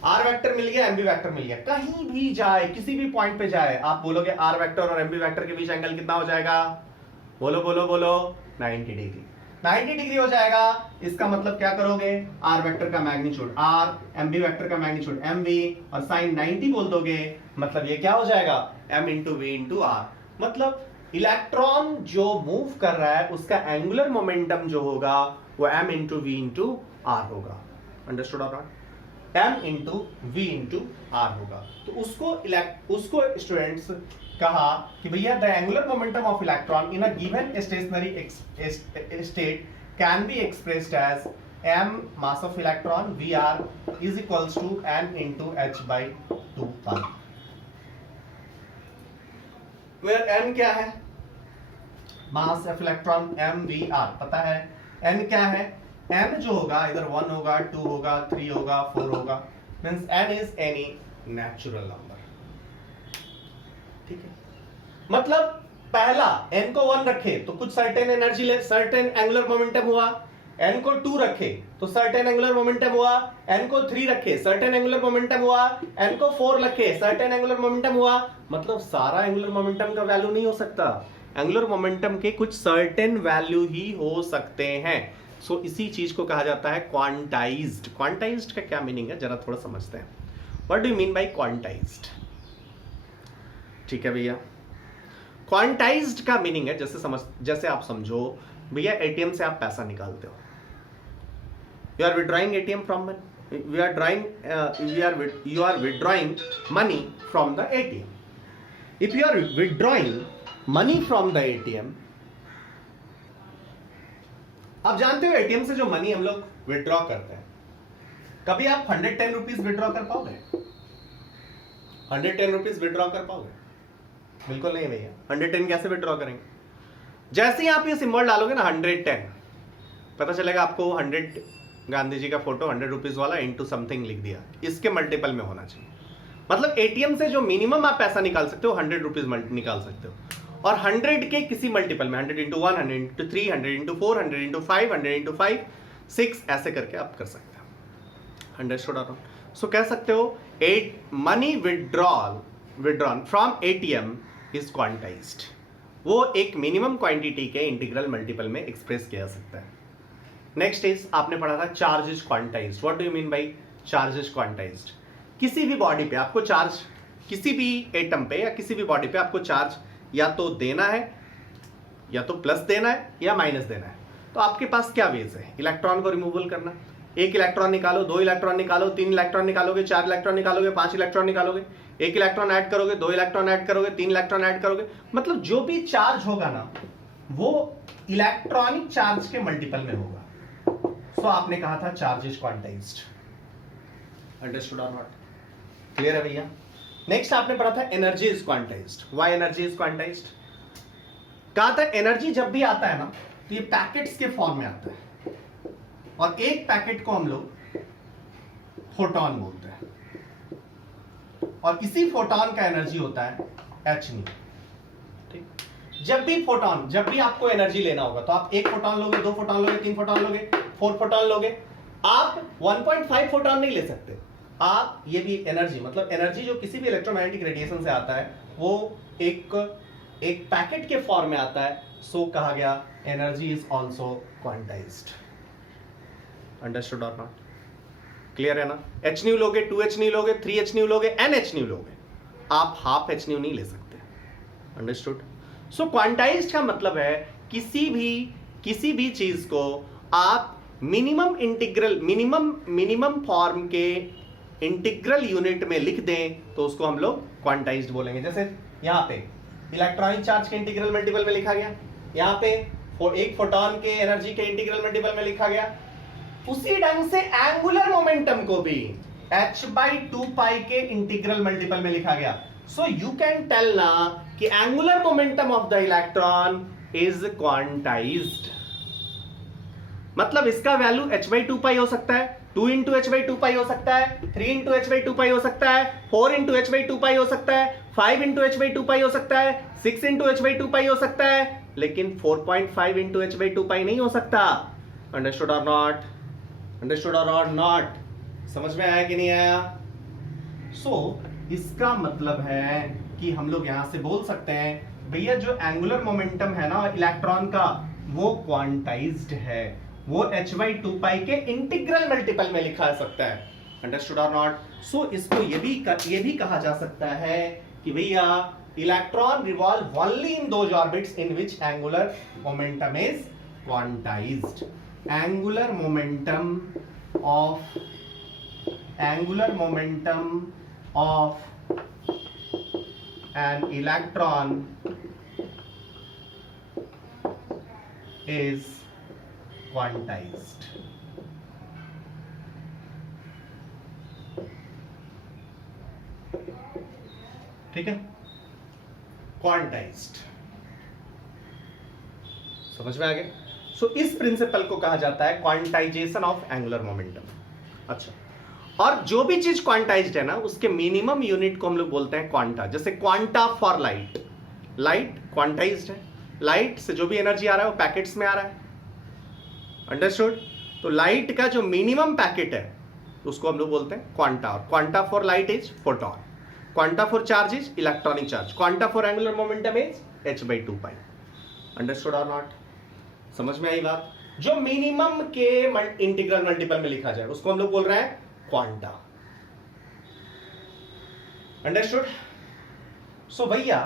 r vector मिल गया, mb वेक्टर मिल गया। कहीं भी जाए, किसी भी पॉइंट पे जाए, आप बोलोगे r वेक्टर और mb वेक्टर के बीच एंगल कितना हो जाएगा? बोलो बोलो बोलो, 90 डिग्री। 90 डिग्री हो जाएगा। इसका मतलब क्या करोगे? r वेक्टर का मैग्नीट्यूड r, mb वेक्टर का मैग्नीट्यूड mv और साइन 90 बोल दोगे, मतलब ये क्या हो जाएगा? m into we into r. मतलब इलेक्ट्रॉन जो मूव कर रहा है उसका एंगुलर मोमेंटम जो होगा वो m into we into are होगा। अंडरस्टूड और not? m into we into are होगा। तो उसको स्टूडेंट्स कहा कि भैया the angular momentum of electron in a given stationary state can be expressed as m mass of electron Vr is equals to n into h by 2 pi. Where n क्या है? मास ऑफ इलेक्ट्रॉन mVr पता है। n क्या है? n जो होगा इधर 1 होगा, 2 होगा, 3 होगा, 4 होगा, means n is any natural number. ठीक है, मतलब पहला n को 1 रखे तो कुछ सर्टेन एनर्जी ले, सर्टेन एंगुलर मोमेंटम हुआ। n को 2 रखे तो सर्टेन एंगुलर मोमेंटम हुआ। n को 3 रखे सर्टेन एंगुलर मोमेंटम हुआ। n को 4 रखे सर्टेन एंगुलर मोमेंटम हुआ। मतलब सारा एंगुलर मोमेंटम का वैल्यू नहीं हो सकता, एंगुलर मोमेंटम के कुछ सर्टेन वैल्यू ही हो सकते हैं। सो इसी चीज को कहा जाता है क्वांटाइज्ड। क्वांटाइज्ड का क्या मीनिंग है जरा थोड़ा समझते हैं। What do you mean bye quantized? ठीक है भैया, क्वांटाइज्ड का मीनिंग है जैसे आप समझो भैया एटीएम से आप पैसा निकालते हो। You are withdrawing ATM from you are withdrawing money from the ATM. If you are withdrawing money from the ATM, आप जानते हो एटीएम से जो मनी हम लोग विड्रॉ करते हैं, कभी आप 110 रुपीज विड्रॉ कर पाओगे? 110 रुपीज विड्रॉ कर पाओगे? बिल्कुल नहीं भैया। 110 कैसे विड्रॉ करेंगे? जैसे ही आप ये सिंबल डालोगे ना 110, पता चलेगा आपको 100 गांधी जी का फोटो 100 रुपीज वाला इंटू समथिंग लिख दिया, इसके मल्टीपल में होना चाहिए। मतलब एटीएम से जो मिनिमम आप पैसा निकाल सकते हो 100 रुपीज निकाल सकते हो, और 100 के किसी मल्टीपल में 100 into 1, 100 into 3, 100 into 4, 100 into 5, 100 into 5, 6 ऐसे करके आप कर सकते हो। अंडरस्टूड और? सो कह सकते हो money withdrawn from ATM is quantized. वो एक मिनिमम क्वांटिटी के इंटीग्रल मल्टीपल में एक्सप्रेस किया जा सकता है। नेक्स्ट इज आपने पढ़ा था charge is quantized. What do you mean by charge is quantized? किसी भी बॉडी पे आपको चार्ज, किसी भी एटम पे या किसी भी बॉडी पे आपको चार्ज या तो देना है, या तो प्लस देना है या माइनस देना है। तो आपके पास क्या वेज है? इलेक्ट्रॉन को रिमूवल करना। 1 इलेक्ट्रॉन निकालो, 2 इलेक्ट्रॉन निकालो, 3 इलेक्ट्रॉन निकालोगे, 4 इलेक्ट्रॉन निकालोगे, 5 इलेक्ट्रॉन निकालोगे, 1 इलेक्ट्रॉन ऐड करोगे, 2 इलेक्ट्रॉन ऐड करोगे, 3 इलेक्ट्रॉन ऐड करोगे। मतलब जो भी चार्ज होगा ना वो इलेक्ट्रॉनिक चार्ज के मल्टीपल में होगा। सो आपने कहा था चार्ज इज क्वांटाइज्ड। अंडरस्टूड और नॉट? क्लियर है भैया? नेक्स्ट आपने पढ़ा था energy is quantized. Why energy is quantized? कहा था एनर्जी जब भी आता है ना तो ये पैकेट्स के फॉर्म में आता है, और एक पैकेट को हम लोग फोटॉन बोलते हैं, और इसी फोटॉन का एनर्जी होता है h न्यू। ठीक, जब भी आपको एनर्जी लेना होगा तो आप 1 फोटॉन लोगे, 2 फोटॉन लोगे, 3 फोटॉन लोगे, 4 फोटॉन लोगे। आप 1.5 फोटॉन नहीं ले सकते। आप ये भी एनर्जी, मतलब एनर्जी जो किसी भी इलेक्ट्रोमैग्नेटिक रेडिएशन से आता है वो एक पैकेट के फॉर्म में आता है। सो कहा गया energy is also quantized. Understood और नॉट? क्लियर है ना? h न्यू लोगे, 2h न्यू लोगे, 3h न्यू लोगे, nh न्यू लोगे, आप हाफ h न्यू नहीं ले सकते। अंडरस्टूड? सो क्वांटाइज्ड का मतलब है किसी भी चीज को आप मिनिमम फॉर्म के इंटीग्रल यूनिट में लिख दें तो उसको हम लोग क्वांटाइज्ड बोलेंगे। जैसे यहां पे इलेक्ट्रॉनिक चार्ज के इंटीग्रल मल्टीपल में लिखा गया, यहां पे 1 फोटॉन के एनर्जी के इंटीग्रल मल्टीपल में लिखा गया, उसी ढंग से एंगुलर मोमेंटम को भी h/2 के इंटीग्रल मल्टीपल में लिखा गया. सो यू कैन टेल ना कि angular momentum of the electron is quantized. मतलब इसका वैल्यू h/2 हो सकता है, 2 इंटू h/2 हो सकता है, 3 इंटू h/2 हो सकता है, 4 इंटू h/2 हो सकता है, 5 इंटू h/2 हो सकता है, 6 इंटू h/2 हो सकता है, लेकिन 4.5 इंटू h/2 नहीं हो सकता. अंडरस्टूड और नॉट? अंडरस्टूड और नॉट? समझ में आया कि नहीं आया? इसका मतलब है कि हम लोग यहां से बोल सकते हैं भैया जो एंगुलर मोमेंटम है ना इलेक्ट्रॉन का वो क्वांटाइज्ड है, वो h/2 के इंटीग्रल मल्टीपल में लिखा जा सकता है. अंडरस्टूड और नॉट? इसको ये भी कहा जा सकता है कि भैया electron revolve only in those orbits in which angular momentum is quantized. Angular momentum of an electron is quantized. ठीक है, क्वांटाइज्ड. समझ में आ गया? इस प्रिंसिपल को कहा जाता है क्वांटाइजेशन ऑफ एंगुलर मोमेंटम. अच्छा, और जो भी चीज क्वांटाइज्ड है ना उसके मिनिमम यूनिट को हम लोग बोलते हैं क्वांटा. जैसे quanta for light, light quantized है. लाइट से जो भी एनर्जी आ रहा है वो पैकेट्स में आ रहा है. अंडरस्टूड? तो लाइट का जो मिनिमम पैकेट है उसको हम लोग बोलते हैं क्वांटा. और quanta for light is photon, quanta for charge is electronic charge, quanta for angular momentum is h/2. Understood और नॉट? समझ में आई बात? जो मिनिमम के इंटीग्रल मल्टीपल में लिखा जाए उसको हम लोग बोल रहे हैं क्वांटा. अंडरस्टूड? भैया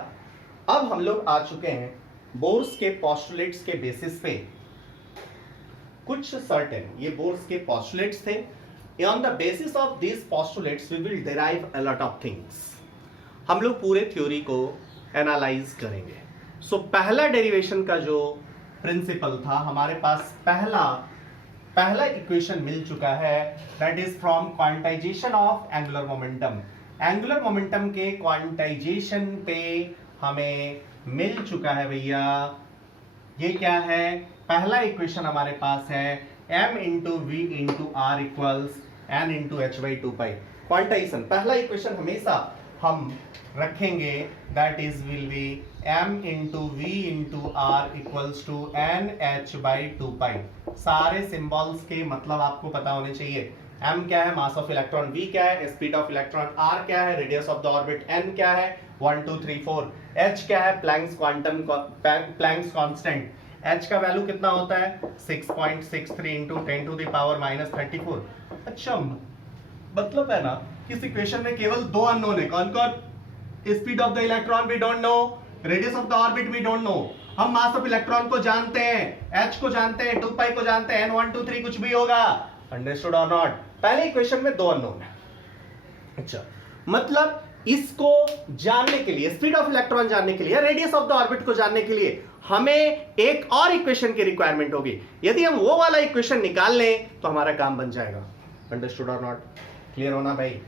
अब हम लोग आ चुके हैं बोर्स के पोस्टुलेट्स के बेसिस पे. कुछ सर्टेन ये बोर्स के पोस्टुलेट्स थे. On the basis of this postulates we will derive a lot of things. हम लोग पूरे थ्योरी को एनालाइज करेंगे. पहला डेरिवेशन का जो प्रिंसिपल था हमारे पास पहला इक्वेशन मिल चुका है, that is from quantization of angular momentum. Angular momentum के क्वांटाइजेशन पे हमें मिल चुका है भैया. ये क्या है? पहला इक्वेशन हमारे पास है m into we into r equals n into h/2. Quantization पहला इक्वेशन हमेशा हम रखेंगे, that is will be m into we into r equals to NH/2. सारे सिंबल्स के मतलब आपको पता होने चाहिए. m क्या है? मास ऑफ इलेक्ट्रॉन. v क्या है? Speed of electron. r क्या है? Radius of the orbit. n क्या है? 1 2 3 4. h क्या है? Planck's constant. h का वैल्यू कितना होता है? 6.63 इंटू 10 टू द पावर -34. अच्छा, मतलब है ना कि इस इक्वेशन में केवल दो अननोन है. कौन कौन? Speed of the electron we don't know, radius of the orbit we don't know. हम मास ऑफ इलेक्ट्रॉन को जानते हैं, h को जानते हैं, 2π को जानते हैं, n 1 2 3 कुछ भी होगा. अंडरस्टूड और नॉट? पहले इक्वेशन में दो अननोन है. अच्छा, मतलब इसको जानने के लिए, स्पीड ऑफ इलेक्ट्रॉन जानने के लिए, रेडियस ऑफ द ऑर्बिट को जानने के लिए हमें एक और इक्वेशन की रिक्वायरमेंट होगी. यदि हम वो वाला इक्वेशन निकाल लें तो हमारा काम बन जाएगा. अंडरस्टूड और नॉट? क्लियर होना भाई?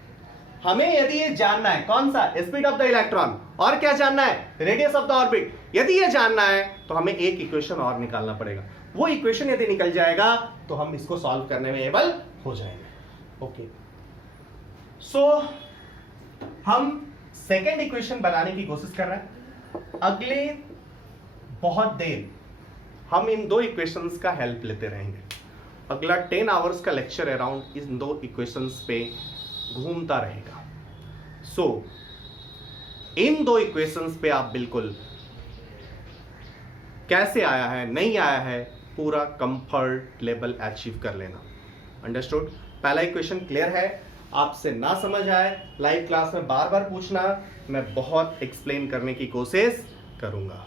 हमें यदि ये जानना है कौन सा? Speed of the electron. और क्या जानना है? Radius of the orbit. यदि ये जानना है तो हमें एक इक्वेशन और निकालना पड़ेगा. वो इक्वेशन यदि निकल जाएगा तो हम इसको सॉल्व करने में एबल हो जाएंगे. ओके, हम सेकेंड इक्वेशन बनाने की कोशिश कर रहे हैं. अगले बहुत देर हम इन दो इक्वेशंस का हेल्प लेते रहेंगे. अगला 10 आवर्स का लेक्चर अराउंड इन दो इक्वेशंस पे घूमता रहेगा. इन दो इक्वेशंस पे आप बिल्कुल कैसे आया है नहीं आया है पूरा कंफर्ट लेवल अचीव कर लेना. अंडरस्टूड? पहला इक्वेशन क्लियर है? आपसे ना समझ आए लाइव क्लास में बार बार पूछना, मैं बहुत एक्सप्लेन करने की कोशिश करूंगा.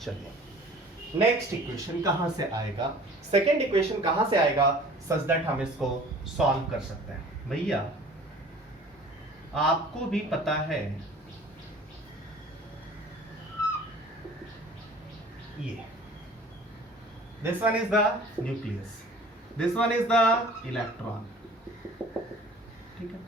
चलिए, नेक्स्ट इक्वेशन कहां से आएगा? सेकेंड इक्वेशन कहां से आएगा सच दैट हम इसको सॉल्व कर सकते हैं? भैया आपको भी पता है ये this one is the nucleus, this one is the electron. ठीक है,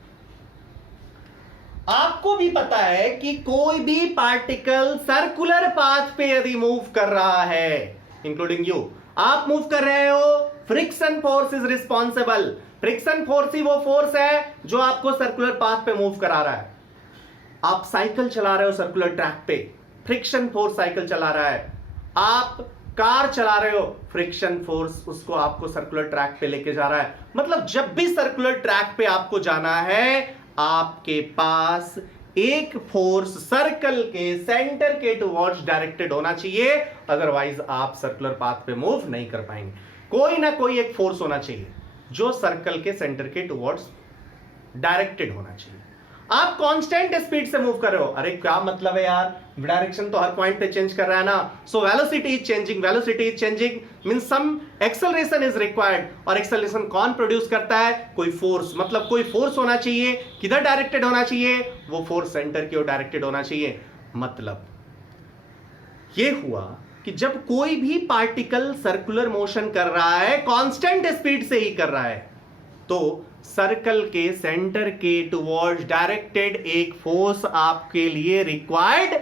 आपको भी पता है कि कोई भी पार्टिकल सर्कुलर पाथ पे यदि मूव कर रहा है, इंक्लूडिंग यू, आप मूव कर रहे हो, friction force is responsible. Friction force ही वो फोर्स है जो आपको सर्कुलर पाथ पे मूव करा रहा है। आप साइकिल चला रहे हो सर्कुलर ट्रैक पे, फ्रिक्शन फोर्स साइकिल चला रहा है। आप कार चला रहे हो, फ्रिक्शन फोर्स उसको आपको सर्कुलर ट्रैक पे लेके जा रहा है। मतलब जब भी सर्कुलर ट्रैक पे आपको जाना है, आपके पास एक फोर्स सर्कल के सेंटर के टुवर्ड्स डायरेक्टेड होना चाहिए, अदरवाइज आप सर्कुलर पाथ पे मूव नहीं कर पाएंगे। कोई ना कोई एक फोर्स होना चाहिए जो सर्कल के सेंटर के टुवर्ड्स डायरेक्टेड होना चाहिए। आप कांस्टेंट स्पीड से मूव कर रहे हो, अरे क्या मतलब है यार, डायरेक्शन तो हर पॉइंट पे चेंज कर रहा है ना। So velocity is changing means some acceleration is required. और एक्सेलरेशन कौन प्रोड्यूस करता है? कोई फोर्स। मतलब कोई फोर्स होना चाहिए, किधर डायरेक्टेड होना चाहिए? वो फोर्स सेंटर की ओर डायरेक्टेड होना चाहिए। मतलब ये हुआ कि जब कोई भी पार्टिकल सर्कुलर मोशन कर रहा है, कांस्टेंट स्पीड से ही कर रहा है, तो सर्कल के सेंटर के टुवर्ड्स डायरेक्टेड एक फोर्स आपके लिए रिक्वायर्ड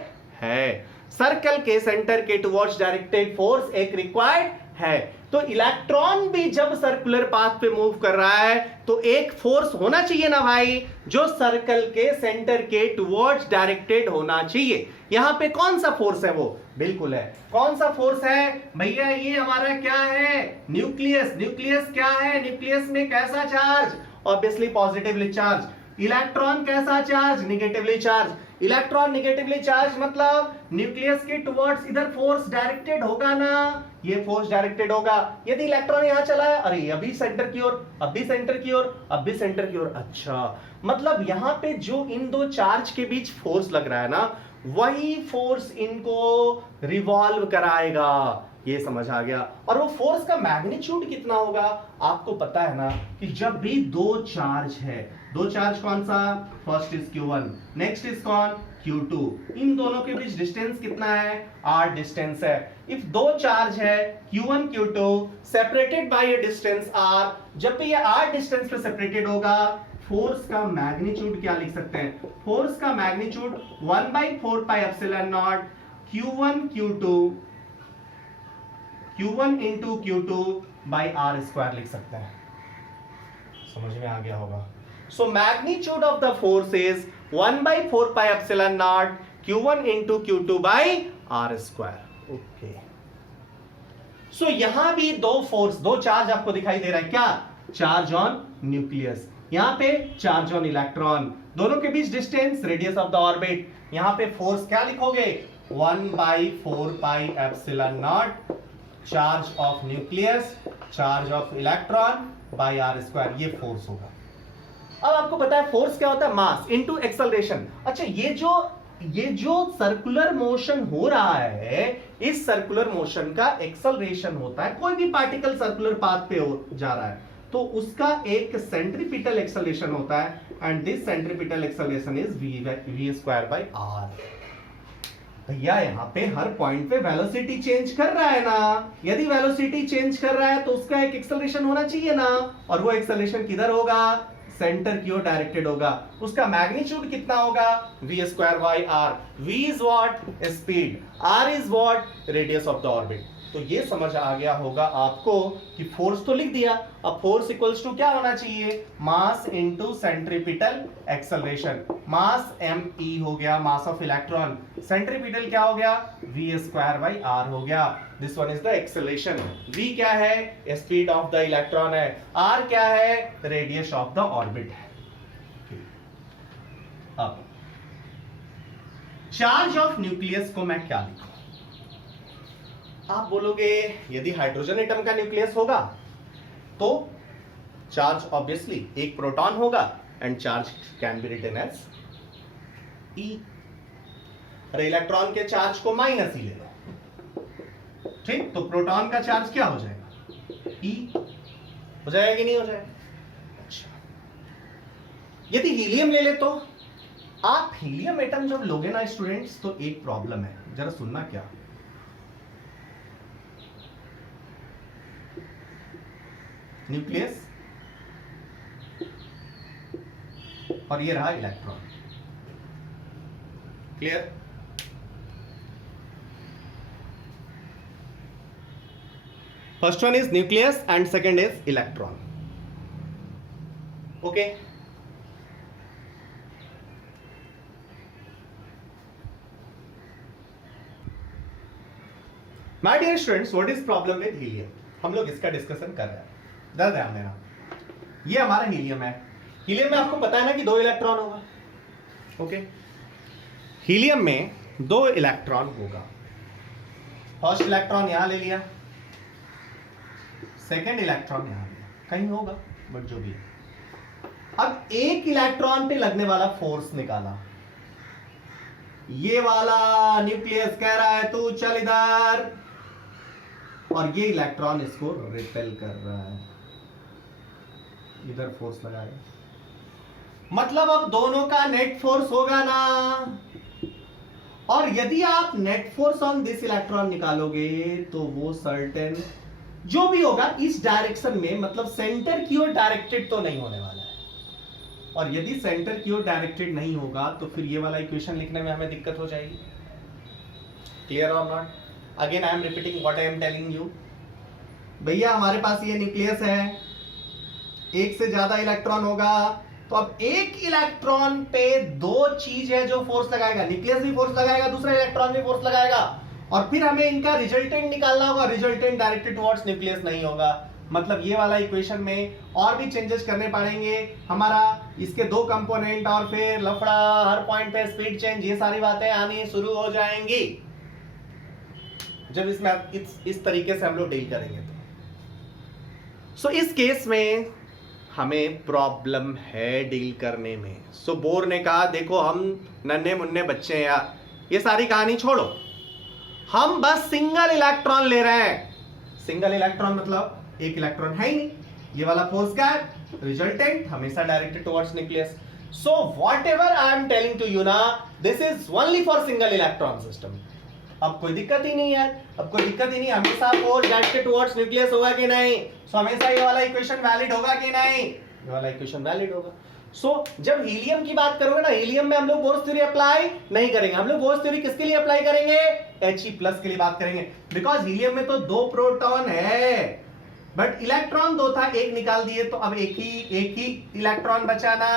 है। सर्कल के सेंटर के टुवर्ड्स डायरेक्टेड फोर्स एक रिक्वायर्ड है। तो इलेक्ट्रॉन भी जब सर्कुलर पाथ पे मूव कर रहा है तो एक फोर्स होना चाहिए ना भाई, जो सर्कल के सेंटर के टुवर्ड्स डायरेक्टेड होना चाहिए। यहां पे कौन सा फोर्स है? वो बिल्कुल है। कौन सा फोर्स है भैया? ये हमारा क्या है? न्यूक्लियस। न्यूक्लियस क्या है? न्यूक्लियस में कैसा charge? Obviously positively charge. Electron कैसा charge? Negatively charge. Electron negatively charge मतलब न्यूक्लियस के टुवर्ड्स इधर फोर्स डायरेक्टेड होगा ना, ये फोर्स डायरेक्टेड होगा। यदि इलेक्ट्रॉन यहां चला है, अरे अभी सेंटर की ओर, अभी सेंटर की ओर, अभी सेंटर की ओर। अच्छा, मतलब यहां पे जो इन दो चार्ज के बीच फोर्स लग रहा है ना, वही फोर्स इनको रिवॉल्व कराएगा। ये समझ आ गया। और वो फोर्स का मैग्नीट्यूड कितना होगा? आपको पता है ना कि जब भी दो चार्ज है, दो चार्ज कौन सा? First is Q1, next is कौन? Q2। इन दोनों के बीच डिस्टेंस कितना है? R डिस्टेंस है। इफ दो चार्ज है Q1 Q2 separated by A distance R, जब भी ये R डिस्टेंस पे सेपरेटेड होगा, फोर्स का मैग्नीट्यूड क्या लिख सकते हैं? फोर्स का magnitude 1/4 pi epsilon not Q1 into Q2 by R square लिख सकते हैं। समझ में आ गया होगा। So magnitude of the force is 1/4 pi epsilon not Q1 into Q2 by R square. Okay, सो यहां भी दो फोर्स, दो चार्ज आपको दिखाई दे रहा है। क्या? चार्ज ऑन न्यूक्लियस, यहां पे चार्ज ऑन इलेक्ट्रॉन। दोनों के बीच distance radius of the orbit. यहां पे फोर्स क्या लिखोगे? 1/4 pi epsilon naught charge of nucleus, charge of electron by R square. ये फोर्स होगा। अब आपको पता है फोर्स क्या होता है? Mass into acceleration. अच्छा, ये जो सर्कुलर मोशन हो रहा है, इस सर्कुलर मोशन का एक्सेलरेशन होता है। कोई भी पार्टिकल सर्कुलर पाथ पे जा रहा है तो उसका एक सेंट्रीपिटल एक्सेलरेशन होता है, and this centripetal acceleration is v square by R। भैया यहां पे हर पॉइंट पे वेलोसिटी चेंज कर रहा है ना। यदि वेलोसिटी चेंज कर रहा है तो उसका एक एक्सेलरेशन होना चाहिए ना, और वो एक्सेलरेशन किधर होगा? सेंटर की ओर डायरेक्टेड होगा। उसका मैग्नीट्यूड कितना होगा? v square by R। v is what? Speed. R is what? Radius of the orbit. तो ये समझ आ गया होगा आपको कि फोर्स तो लिख दिया। अब फोर्स इक्वल्स टू क्या होना चाहिए? Mass into centripetal acceleration. Mass me हो गया, मास ऑफ इलेक्ट्रॉन। सेंट्रीपिटल क्या हो गया? v स्क्वायर बाय R हो गया। This one is the acceleration. v क्या है? स्पीड ऑफ द इलेक्ट्रॉन है। r क्या है? रेडियस ऑफ द ऑर्बिट है। अब चार्ज ऑफ न्यूक्लियस को मैं क्या लिखूं? आप बोलोगे यदि हाइड्रोजन एटम का न्यूक्लियस होगा तो चार्ज ऑब्वियसली एक प्रोटॉन होगा, and charge can be written as E। अरे इलेक्ट्रॉन के चार्ज को माइनस ही ले लो, ठीक? तो प्रोटॉन का चार्ज क्या हो जाएगा? E हो जाएगा कि नहीं हो जाएगा? अच्छा, यदि हीलियम ले ले तो आप हीलियम एटम जब लोगे ना स्टूडेंट्स, तो एक प्रॉब्लम है, जरा सुनना। क्या? न्यूक्लियस और ये रहा electron. Clear? First one is nucleus and second is electron. Okay, my dear students, what is problem with helium? हम लोग इसका डिस्कशन कर रहे हैं। ध्यान ध्यान देना, ये हमारा हीलियम है। हीलियम में आपको पता है ना कि 2 इलेक्ट्रॉन होगा। ओके, हीलियम में 2 इलेक्ट्रॉन होगा। फर्स्ट इलेक्ट्रॉन यहां ले लिया, सेकेंड इलेक्ट्रॉन यहां लिया, कहीं होगा बट जो भी है। अब एक इलेक्ट्रॉन पे लगने वाला फोर्स निकाला। ये वाला न्यूक्लियस कह रहा है तू चल इधर, और ये इलेक्ट्रॉन इसको रिपेल कर रहा है, इधर फोर्स लगाएगा। मतलब अब दोनों का नेट फोर्स होगा ना। और यदि आप net force on this electron निकालोगे तो वो सर्टेन जो भी होगा इस डायरेक्शन में, मतलब सेंटर की ओर डायरेक्टेड तो नहीं होने वाला है। और यदि सेंटर की ओर डायरेक्टेड नहीं होगा तो फिर ये वाला इक्वेशन लिखने में हमें दिक्कत हो जाएगी। क्लियर और not? Again I am repeating what I am telling you. भैया हमारे पास ये न्यूक्लियस है, एक से ज्यादा इलेक्ट्रॉन होगा, तो अब एक इलेक्ट्रॉन पे 2 चीज है जो फोर्स लगाएगा। न्यूक्लियस भी फोर्स लगाएगा, दूसरा इलेक्ट्रॉन भी फोर्स लगाएगा, और फिर हमें इनका रिजल्टेंट निकालना होगा। रिजल्टेंट डायरेक्टेड टुवर्ड्स न्यूक्लियस नहीं होगा। मतलब ये वाला इक्वेशन में और भी चेंजेस करने पड़ेंगे हमारा, इसके 2 कंपोनेंट, और फिर लफड़ा, हर पॉइंट पे स्पीड चेंज, ये सारी बातें आनी शुरू हो जाएंगी जब इसमें इस तरीके से हम लोग डील करेंगे। तो इस केस में हमें प्रॉब्लम है डील करने में। सो बोर ने कहा देखो हम नन्हे मुन्ने बच्चे हैं यार, ये सारी कहानी छोड़ो, हम बस सिंगल इलेक्ट्रॉन ले रहे हैं। सिंगल इलेक्ट्रॉन मतलब एक इलेक्ट्रॉन है ही नहीं, ये वाला फोर्स क्या है? रिजल्टेंट, हमेशा directed towards nucleus. So whatever I am telling to you ना, this is only for single electron system. अब कोई दिक्कत ही नहीं है, अब कोई दिक्कत ही नहीं, हमेशा फोर्स डायरेक्टेड टुवर्ड्स न्यूक्लियस होगा कि नहीं? सो हमेशा ये वाला इक्वेशन वैलिड होगा कि नहीं? ये वाला इक्वेशन वैलिड होगा। सो जब हीलियम की बात करोगे ना, हीलियम में हम लोग बोर्स थ्योरी अप्लाई नहीं करेंगे। हम लोग बोर्स थ्योरी किसके लिए अप्लाई करेंगे? He+ के लिए बात करेंगे। बिकॉज हीलियम में तो 2 प्रोटॉन है, बट इलेक्ट्रॉन 2 था, एक निकाल दिए, तो अब एक ही इलेक्ट्रॉन बचा ना।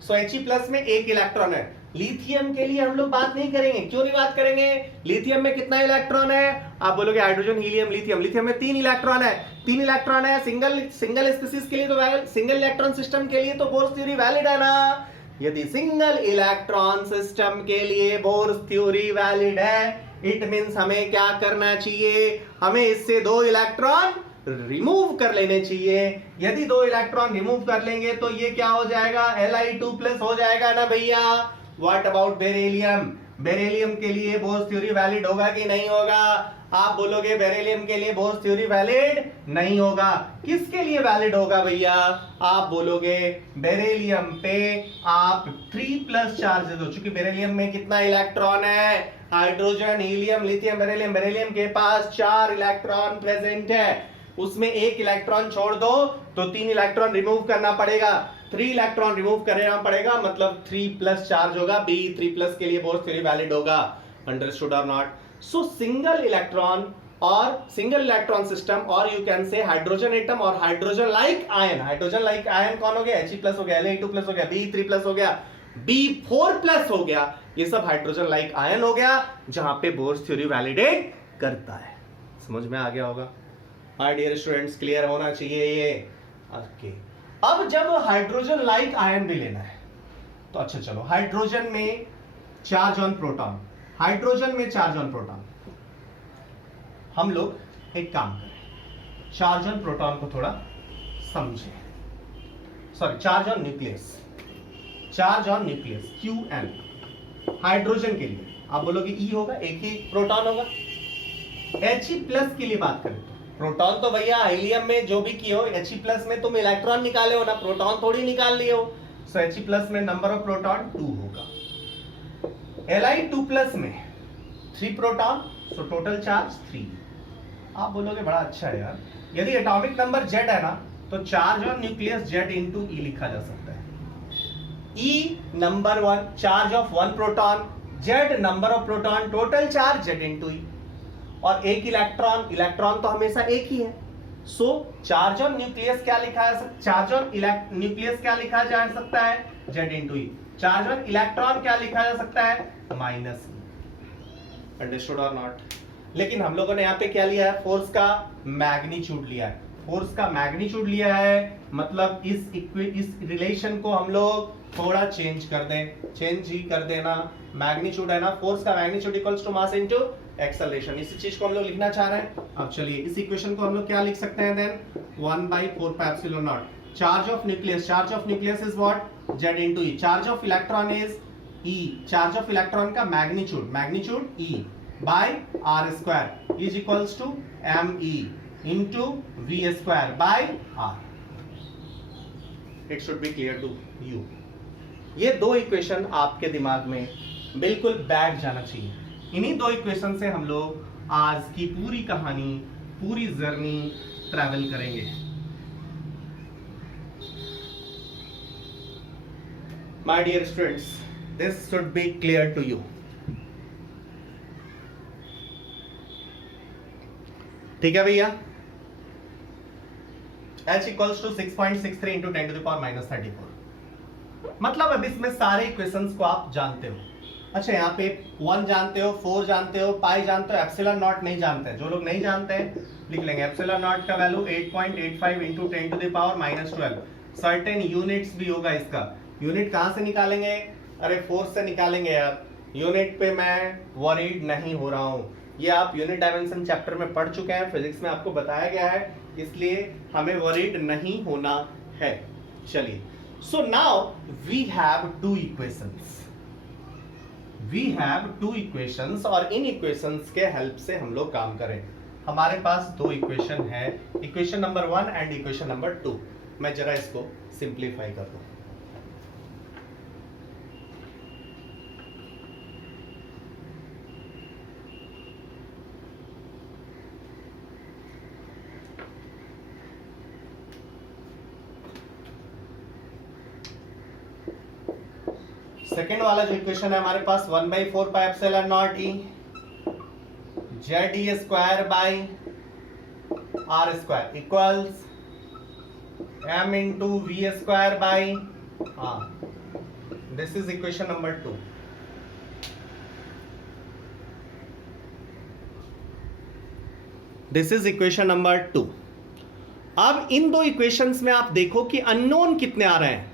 सो He+ में 1 इलेक्ट्रॉन है। लिथियम के लिए हम लोग बात नहीं करेंगे। क्यों नहीं बात करेंगे? लिथियम में कितना इलेक्ट्रॉन है? आप बोलोगे हाइड्रोजन, हीलियम, लिथियम। लिथियम में 3 इलेक्ट्रॉन है, 3 इलेक्ट्रॉन है। सिंगल स्पीशीज के लिए तो, सिंगल इलेक्ट्रॉन सिस्टम के लिए तो बोर्स थ्योरी वैलिड है ना। यदि सिंगल इलेक्ट्रॉन सिस्टम के लिए बोर्स थ्योरी वैलिड है, इट मींस हमें क्या करना चाहिए? हमें इससे 2 इलेक्ट्रॉन रिमूव कर लेने चाहिए। यदि 2 इलेक्ट्रॉन रिमूव कर लेंगे तो ये क्या हो जाएगा? Li2+ हो जाएगा ना भैया। What about beryllium? बेरिलियम के लिए बोर्स थ्योरी वैलिड होगा कि नहीं होगा? आप बोलोगे बेरिलियम के लिए बोर्स थ्योरी वैलिड नहीं होगा। किसके लिए वैलिड होगा भैया? आप बोलोगे बेरिलियम पे आप 3+ चार्ज दो, चूंकि बेरिलियम में कितना इलेक्ट्रॉन है? Hydrogen, helium, lithium, beryllium. Beryllium के पास 4 इलेक्ट्रॉन प्रेजेंट है, उसमें 1 इलेक्ट्रॉन छोड़ दो तो 3 इलेक्ट्रॉन रिमूव करना पड़ेगा। 3 इलेक्ट्रॉन रिमूव करना पड़ेगा, मतलब 3+ चार्ज होगा। B3+ के लिए बोर्स थ्योरी वैलिड होगा। अंडरस्टूड और नॉट? सो सिंगल इलेक्ट्रॉन और सिंगल इलेक्ट्रॉन सिस्टम, और you can say hydrogen atom और hydrogen like ion. Hydrogen like ion कौन हो गया? He+ हो गया, La2+ हो गया, B3+ हो गया, B4+ हो गया। ये सब हाइड्रोजन लाइक आयन हो गया जहां पे बोर्स थ्योरी वैलिडेट करता है। समझ में आ गया होगा? माय डियर स्टूडेंट्स, क्लियर होना चाहिए ये। ओके, अब जब हाइड्रोजन लाइक आयन भी लेना है तो अच्छा चलो, हाइड्रोजन में चार्ज ऑन प्रोटॉन, हाइड्रोजन में चार्ज ऑन प्रोटॉन। हम लोग एक काम करें, चार्ज ऑन प्रोटॉन को थोड़ा समझें। Sorry, charge on nucleus, charge on nucleus Qn। Hydrogen के लिए आप बोलोगे E होगा, एक ही प्रोटॉन होगा। He+ के लिए बात करें तो प्रोटॉन तो भैया हीलियम में जो भी किए हो, He+ में तुम इलेक्ट्रॉन निकाले हो ना, प्रोटॉन थोड़ी निकाल लिए हो। सो He+ में नंबर ऑफ प्रोटॉन 2 होगा। Li2+ में 3 प्रोटॉन, सो टोटल चार्ज 3। आप बोलोगे बड़ा अच्छा है यार, यदि एटॉमिक नंबर Z है ना तो charge on nucleus Z into e लिखा जा सकता है। E number 1 charge of 1 proton, Z number of proton, total charge Z into e, और एक इलेक्ट्रॉन, इलेक्ट्रॉन तो हमेशा एक ही है। सो चार्ज ऑन न्यूक्लियस क्या लिखा है, चार्ज ऑन न्यूक्लियस क्या लिखा जा सकता है, Z into E. Charge on electron क्या लिखा जा सकता है, माइनस ई। अंडरस्टूड और नॉट? लेकिन हम लोगों ने यहाँ पे क्या लिया है, फोर्स का मैग्नीट्यूड लिया है। फोर्स का मैग्नीट्यूड लिया है, मतलब इस रिलेशन को हम लोग थोड़ा चेंज कर दें, चेंज ही कर देना। मैग्नीट्यूड है ना, फोर्स का magnitude equals to mass into acceleration, इसी चीज को हम लोग लिखना चाह रहे हैं। अब चलिए इस इक्वेशन को हम लोग क्या लिख सकते हैं then, 1/4 pi epsilon naught charge of nucleus is what, Z into E, charge of electron is E, charge of electron का magnitude E by R square is equals to ME into V square by R. It should be clear to you. ये दो इक्वेशन आपके दिमाग में बिल्कुल बैठ जाना चाहिए। इन्हीं दो इक्वेशन से हम लोग आज की पूरी कहानी, पूरी जर्नी ट्रैवल करेंगे। My dear students, this should be clear to you. ठीक है भैया? H equals to 6.63 into 10 to the power minus 34. मतलब अब इसमें सारे इक्वेशंस को आप जानते हो। अच्छा, यहाँ पे 1 जानते हो, 4 जानते हो, पाई जानते हो, एप्सिलॉन नॉट नहीं जानते हैं। जो लोग नहीं जानते हैं लिख लेंगे एप्सिलॉन नॉट का value 8.85 into 10 to the power minus 12। Certain units भी होगा इसका। यूनिट कहां से निकालेंगे, अरे फोर्स से निकालेंगे यार। यूनिट पे मैं वरीड नहीं हो रहा हूं, ये आप यूनिट डायमेंशन चैप्टर में पढ़ चुके हैं, फिजिक्स में आपको बताया गया है, इसलिए हमें वरीड नहीं होना है। चलिए, so now we have two equations, और इन इक्वेशंस के हेल्प से हम लोग काम करें। हमारे पास दो इक्वेशन है, equation number 1 and equation number 2। मैं जरा इसको सिंप्लीफाई कर दूं। सेकेंड वाला जो इक्वेशन है हमारे पास 1/4 pi epsilon not E ZE square by R square equals M into V square by R। This is equation number 2। This is equation number 2। अब इन दो इक्वेशंस में आप देखो कि अननोन कितने आ रहे हैं।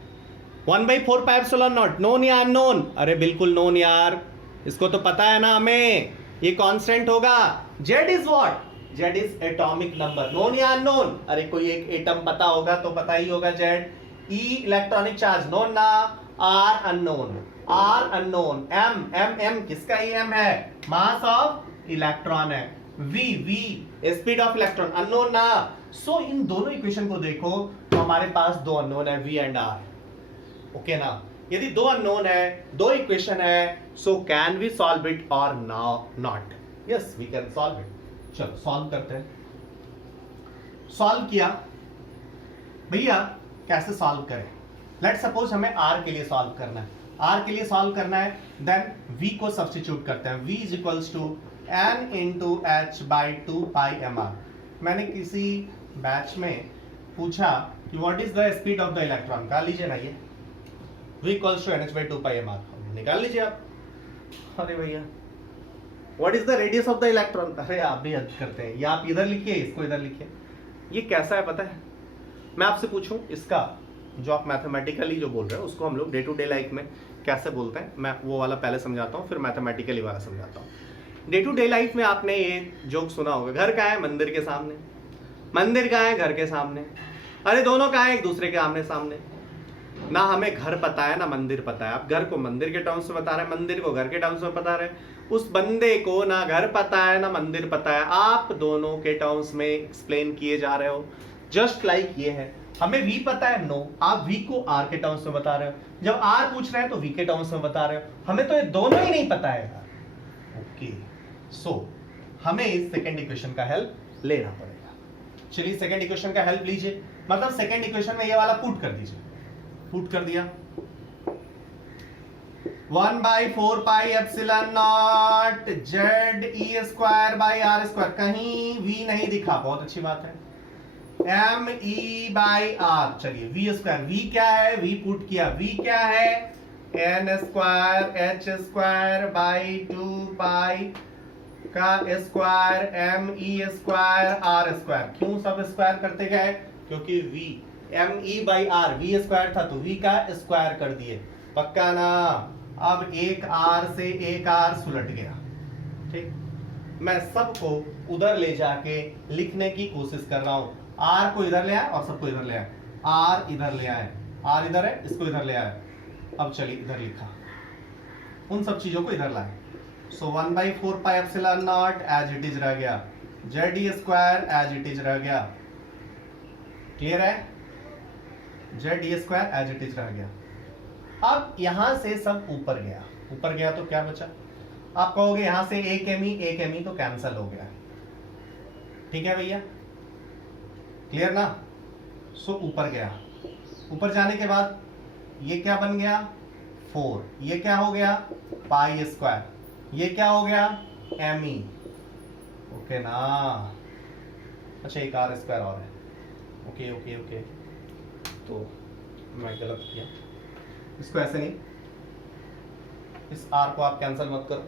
1/4 पाई एप्सिलॉन नॉट, नोन या अननोन? अरे बिल्कुल नोन यार, इसको तो पता है ना हमें, ये कांस्टेंट होगा। Z is what, Z is atomic number. Known या अननोन? अरे कोई एक एटम पता होगा तो पता ही होगा Z। E electronic charge known ना, R अननोन, M किसका ही M है, मास ऑफ इलेक्ट्रॉन है, V speed of electron unknown ना। सो इन दोनों इक्वेशन को देखो तो हमारे पास दो अननोन है, V एंड R। ओके ना? यदि दो अननोन है, दो इक्वेशन है, so can we solve it और not? Yes, we can solve it. चलो सॉल्व करते हैं। सॉल्व किया भैया, कैसे सॉल्व करें? लेट्स सपोज हमें R के लिए सॉल्व करना है। R के लिए सॉल्व करना है, देन V को सब्स्टिट्यूट करते हैं। V is equals to N into H by 2 pi mR। मैंने किसी बैच में पूछा कि what is the speed of the electron, कहा लीजिए ना ये V equals to NH by 2 pi mR। निकाल लीजिए आप। अरे भैया what is the radius of the electron, अरे आप भी हद करते हैं, ये आप इधर लिखिए, इसको इधर लिखिए। ये कैसा है पता है? मैं आपसे पूछूं, इसका जो आप मैथमेटिकली जो बोल रहे हो उसको हम लोग डे टू डे लाइफ में कैसे बोलते हैं, मैं वो वाला पहले समझाता हूँ, फिर मैथमेटिकली वाला समझाता हूँ। डे टू डे लाइफ में आपने ये जोक सुना होगा, घर का है मंदिर के सामने, मंदिर का है घर के सामने, अरे दोनों का है एक दूसरे के आमने सामने। ना हमें घर पता है ना मंदिर पता है। आप घर को मंदिर के टर्म्स में बता रहे हैं, मंदिर को घर के टर्म्स में बता रहे हैं। उस बंदे को ना घर पता है ना मंदिर पता है, आप दोनों के टर्म्स में एक्सप्लेन किए जा रहे हो। जस्ट लाइक ये है, हमें V पता है, नो, आप V को R के टर्म्स में बता रहे हो। जब R पूछ रहे हैं तो V के टर्म्स में बता रहे हो। हमें तो ये दोनों ही नहीं पता है यार। ओके, सो हमें इस सेकेंड इक्वेशन का हेल्प लेना पड़ेगा। चलिए सेकेंड इक्वेशन का हेल्प लीजिए। मतलब सेकेंड इक्वेशन में ये वाला पुट कर दीजिए, पुट कर दिया 1/4 pi epsilon naught Z e square by r square, कहीं v नहीं दिखा, बहुत अच्छी बात है, एम ई बाई आर, चलिए वी स्क्वायर, वी क्या है, वी पुट किया, वी क्या है n square h square by 2 pi का square m e square r square, क्यों सब स्क्वायर करते गए, क्योंकि v m e by r v square था तो v का स्क्वायर कर दिए, पक्का ना। अब एक r से एक r सुलट गया, ठीक, मैं सबको उधर ले जाके लिखने की कोशिश कर रहा हूं, r को इधर ले आए और सबको इधर ले आए, r इधर ले आए, r इधर है, इसको इधर ले आए, अब चलिए इधर लिखा, उन सब चीजों को इधर लाए, so 1/4 pi epsilon naught as it is रह गया, z e square as it is रह गया, क्लियर है, z e square as it is रह गया। अब यहां से सब ऊपर गया, ऊपर गया तो क्या बचा, आप कहोगे यहां से एक एम ई तो कैंसल हो गया, ठीक है भैया, क्लियर ना, सो ऊपर गया, ऊपर जाने के बाद ये क्या बन गया 4, ये क्या हो गया पाई स्क्वायर, ये क्या हो गया एम ई, ओके ना, अच्छा एक आर स्क्वायर और है, ओके ओके ओके, तो मैं गलत किया, इसको ऐसे नहीं, इस r को आप कैंसिल मत करो,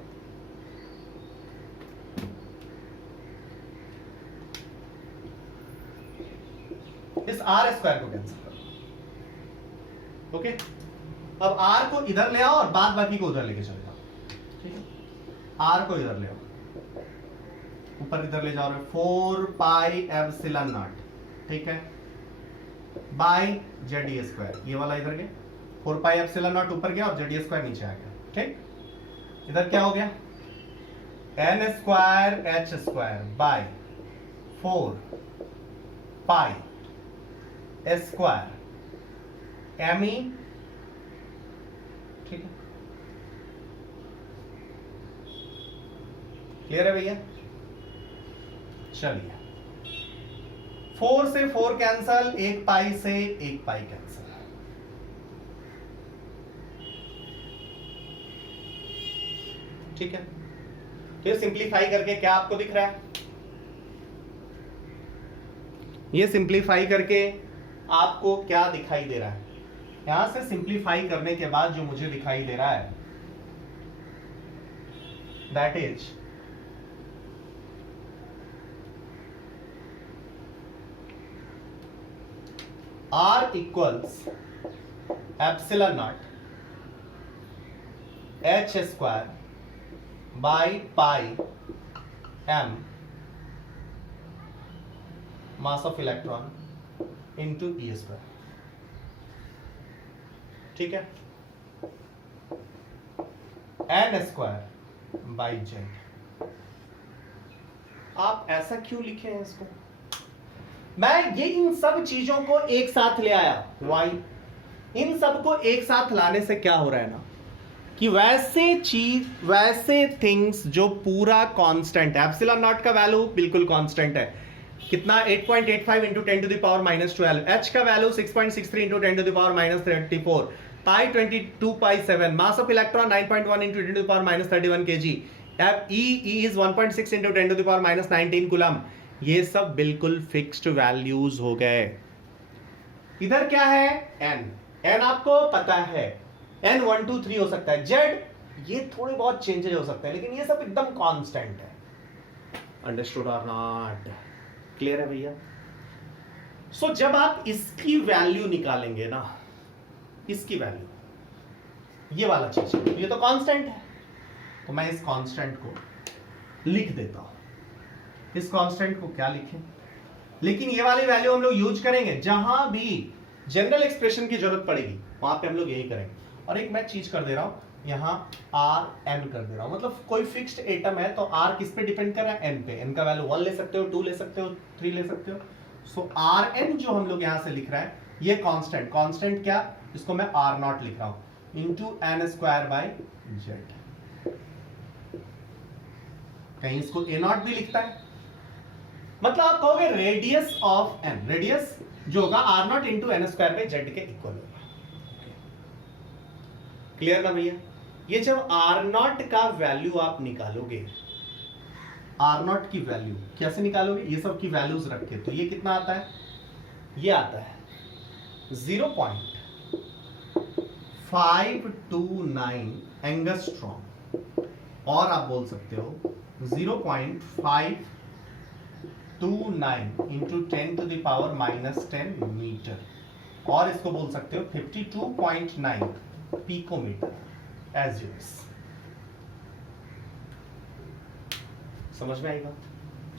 इस r स्क्वायर को कैंसिल करो, ओके, अब r को इधर ले आओ और बाद बाकी को उधर लेके चले जाओ, ठीक है, r को इधर ले आओ, ऊपर इधर ले जाओ, 4 पाई एप्सिलॉन नॉट, ठीक है, बाई जेड ई स्क्वायर, ये वाला इधर गया, 4 पाई एप्सिलॉन नॉट ऊपर गया और जेड ई स्क्वायर नीचे आ गया, ठीक, इधर क्या हो गया n square h square by 4 pi square m e, ठीक है, क्लियर है भैया, चलिए 4 से 4 कैंसल, 1 पाई से 1 पाई कैंसल, ठीक है, तो सिंप्लीफाई करके क्या आपको दिख रहा है, ये सिंप्लीफाई करके आपको क्या दिखाई दे रहा है, यहां से सिंप्लीफाई करने के बाद जो मुझे दिखाई दे रहा है that is r equals epsilon naught h square by pi m mass of electron into E square, ठीक है, n स्क्वायर बाई जेड। आप ऐसा क्यों लिखे हैं इसको, मैं ये इन सब चीजों को एक साथ ले आया, वाई, इन सब को एक साथ लाने से क्या हो रहा है ना कि वैसे चीज, वैसे थिंग्स जो पूरा कांस्टेंट है, एप्सिलॉन नॉट का वैल्यू बिल्कुल कांस्टेंट है, कितना 8.85 into 10 to the power -12, h का value 6.63 into 10 to the power -34, pi 22.7, mass of electron 9.1 into 10 to the power -31 kg, E is 1.6 into 10 to the power -19 coulomb, ये सब बिल्कुल फिक्स्ड वैल्यूज हो गए। इधर क्या है n आपको पता है, n 1 2 3 हो सकता है, z ये थोड़े बहुत चेंजेस हो सकते हैं, लेकिन ये सब एकदम कांस्टेंट है, अंडरस्टूड और नॉट, क्लियर है भैया। सो जब आप इसकी वैल्यू निकालेंगे ना, इसकी वैल्यू ये वाला चीज, ये तो कांस्टेंट है, तो मैं इस कांस्टेंट को लिख देता हूं, इस कांस्टेंट को क्या लिखें, लेकिन ये वाली वैल्यू हम लोग यूज करेंगे जहां भी जनरल एक्सप्रेशन की जरूरत पड़ेगी, वहां पे हम लोग यही करेंगे। और एक मैं चीज कर दे रहा हूं, यहां आर एन कर दे रहा हूं, मतलब कोई फिक्स्ड एटम है तो आर किस पे डिपेंड कर रहा है, एन पे, एन का वैल्यू 1 ले सकते हो, 2 ले सकते हो, 3 ले सकते हो। सो आर एन जो हम लोग यहां से लिख रहा है, ये कांस्टेंट, कांस्टेंट क्या, इसको मैं आर नॉट लिख रहा हूं into n square by z, कहीं इसको ए नॉट भी लिखता है, मतलब आप कहोगे रेडियस ऑफ एन, रेडियस जो होगा r naught into n square पे जेड के इक्वल होगा। क्लियर ना भैया? ये जब आर नॉट का वैल्यू आप निकालोगे, आर नॉट की वैल्यू कैसे निकालोगे? ये सब की वैल्यूज रख के, तो ये कितना आता है? ये आता है 0.529 एंगस्ट्रॉम, और आप बोल सकते हो 0.529 into 10 to the power -10 metre, और इसको बोल सकते हो 52.9 पिकोमीटर एज यूज। समझ में आई बात?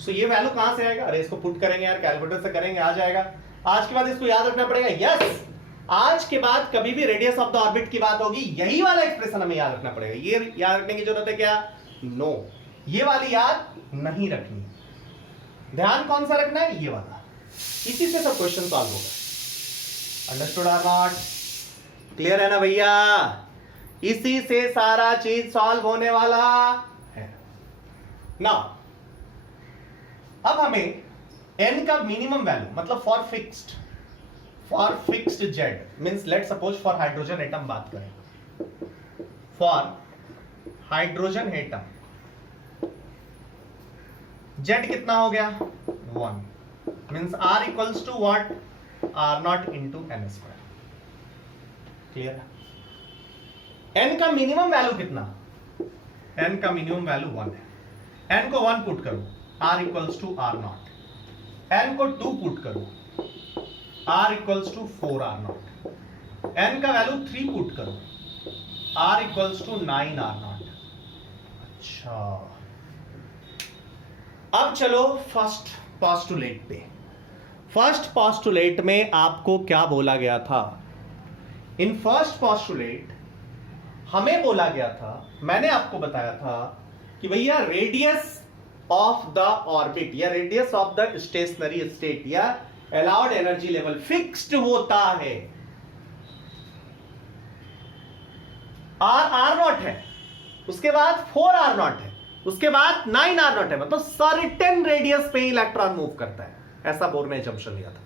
सो ये वैल्यू कहां से आएगा? अरे इसको पुट करेंगे यार, कैलकुलेटर से करेंगे, आ जाएगा। आज के बाद इसको याद रखना पड़ेगा। यस, आज के बाद कभी भी रेडियस ऑफ द ऑर्बिट की बात होगी, यही वाला एक्सप्रेशन हमें याद रखना पड़ेगा। ये याद रखने की जरूरत है क्या? नो, ये वाली याद नहीं रखनी। ध्यान कौन सा रखना है? ये वाला। इसी से सब क्वेश्चन सॉल्व होगा। Understood or not? क्लियर है ना भैया? इसी से सारा चीज सॉल्व होने वाला है। नाउ अब हमें n का मिनिमम वैल्यू, मतलब for fixed Z, means let suppose for hydrogen atom बात करें, फॉर हाइड्रोजन एटम जेड कितना हो गया? 1, means r equals to what? r naught into n square. Clear है? n का मिनिमम वैल्यू कितना? n का मिनिमम वैल्यू 1 है। n को 1 पुट करो, r equals to r naught. n को 2 पुट करो, r equals to 4r naught. n का वैल्यू 3 पुट करो, r equals to 9r naught. अच्छा, अब चलो फर्स्ट पोस्टुलेट पे। फर्स्ट पोस्टुलेट में आपको क्या बोला गया था? इन फर्स्ट पोस्टुलेट हमें बोला गया था, मैंने आपको बताया था कि भैया रेडियस ऑफ द ऑर्बिट या radius of the stationery state या अलाउड एनर्जी लेवल फिक्स्ड होता है। आर नॉट है, उसके बाद 4r नॉट है, उसके बाद 9r नॉट है, मतलब सर्टेन रेडियस पे इलेक्ट्रॉन मूव करता है। ऐसा बोर ने जंक्शन लिया था।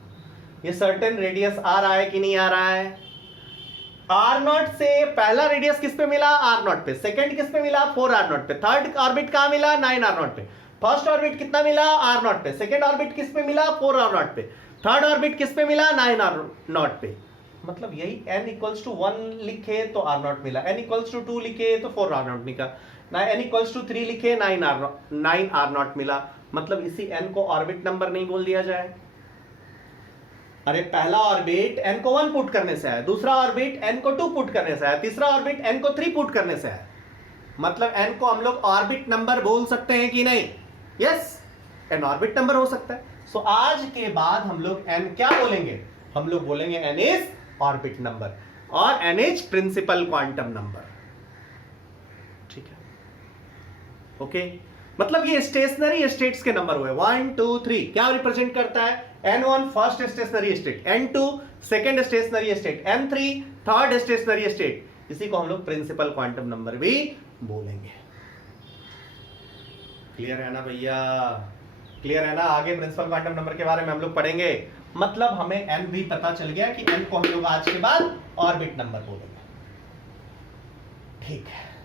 ये सर्टेन रेडियस आ रहा है कि नहीं आ रहा है? आर नॉट से पहला रेडियस किस पे मिला? आर नॉट पे। सेकंड किस पे मिला? 4r नॉट पे। थर्ड ऑर्बिट कहां मिला? 9r नॉट पे। फर्स्ट ऑर्बिट कितना मिला? आर नॉट पे। सेकंड ऑर्बिट किस पे मिला? 4r नॉट पे। थर्ड ऑर्बिट किस पे मिला? 9r नॉट पे। मतलब यही n इक्वल्स टू 1 लिखे तो r नॉट मिला, n इक्वल्स टू 2 लिखे तो 4r नॉट मिला, n इक्वल्स टू 3 लिखे 9r नॉट मिला। मतलब इसी n को ऑर्बिट नंबर नहीं बोल दिया जाए? अरे पहला ऑर्बिट n को 1 पुट करने से है, दूसरा ऑर्बिट n को 2 पुट करने से है, तीसरा ऑर्बिट n को 3 पुट करने से है। मतलब n को हम लोग ऑर्बिट नंबर बोल सकते हैं कि नहीं? यस, n ऑर्बिट नंबर हो सकता है। सो आज के बाद हम लोग n क्या बोलेंगे? हम लोग बोलेंगे n इज ऑर्बिट नंबर और n is principal quantum number. ठीक है, ओके। मतलब ये स्टेशनरी स्टेट्स के नंबर हुए 1 2 3। क्या रिप्रेजेंट करता है? n1 first stationery state, n2 second stationery state, n3 third stationery state. इसी को हम लोग प्रिंसिपल क्वांटम नंबर भी बोलेंगे। क्लियर है ना भैया? क्लियर है ना? आगे प्रिंसिपल क्वांटम नंबर के बारे में हम लोग पढ़ेंगे। मतलब हमें n भी पता चल गया कि n को हम लोग आज के बाद ऑर्बिट नंबर बोलेंगे। ठीक है,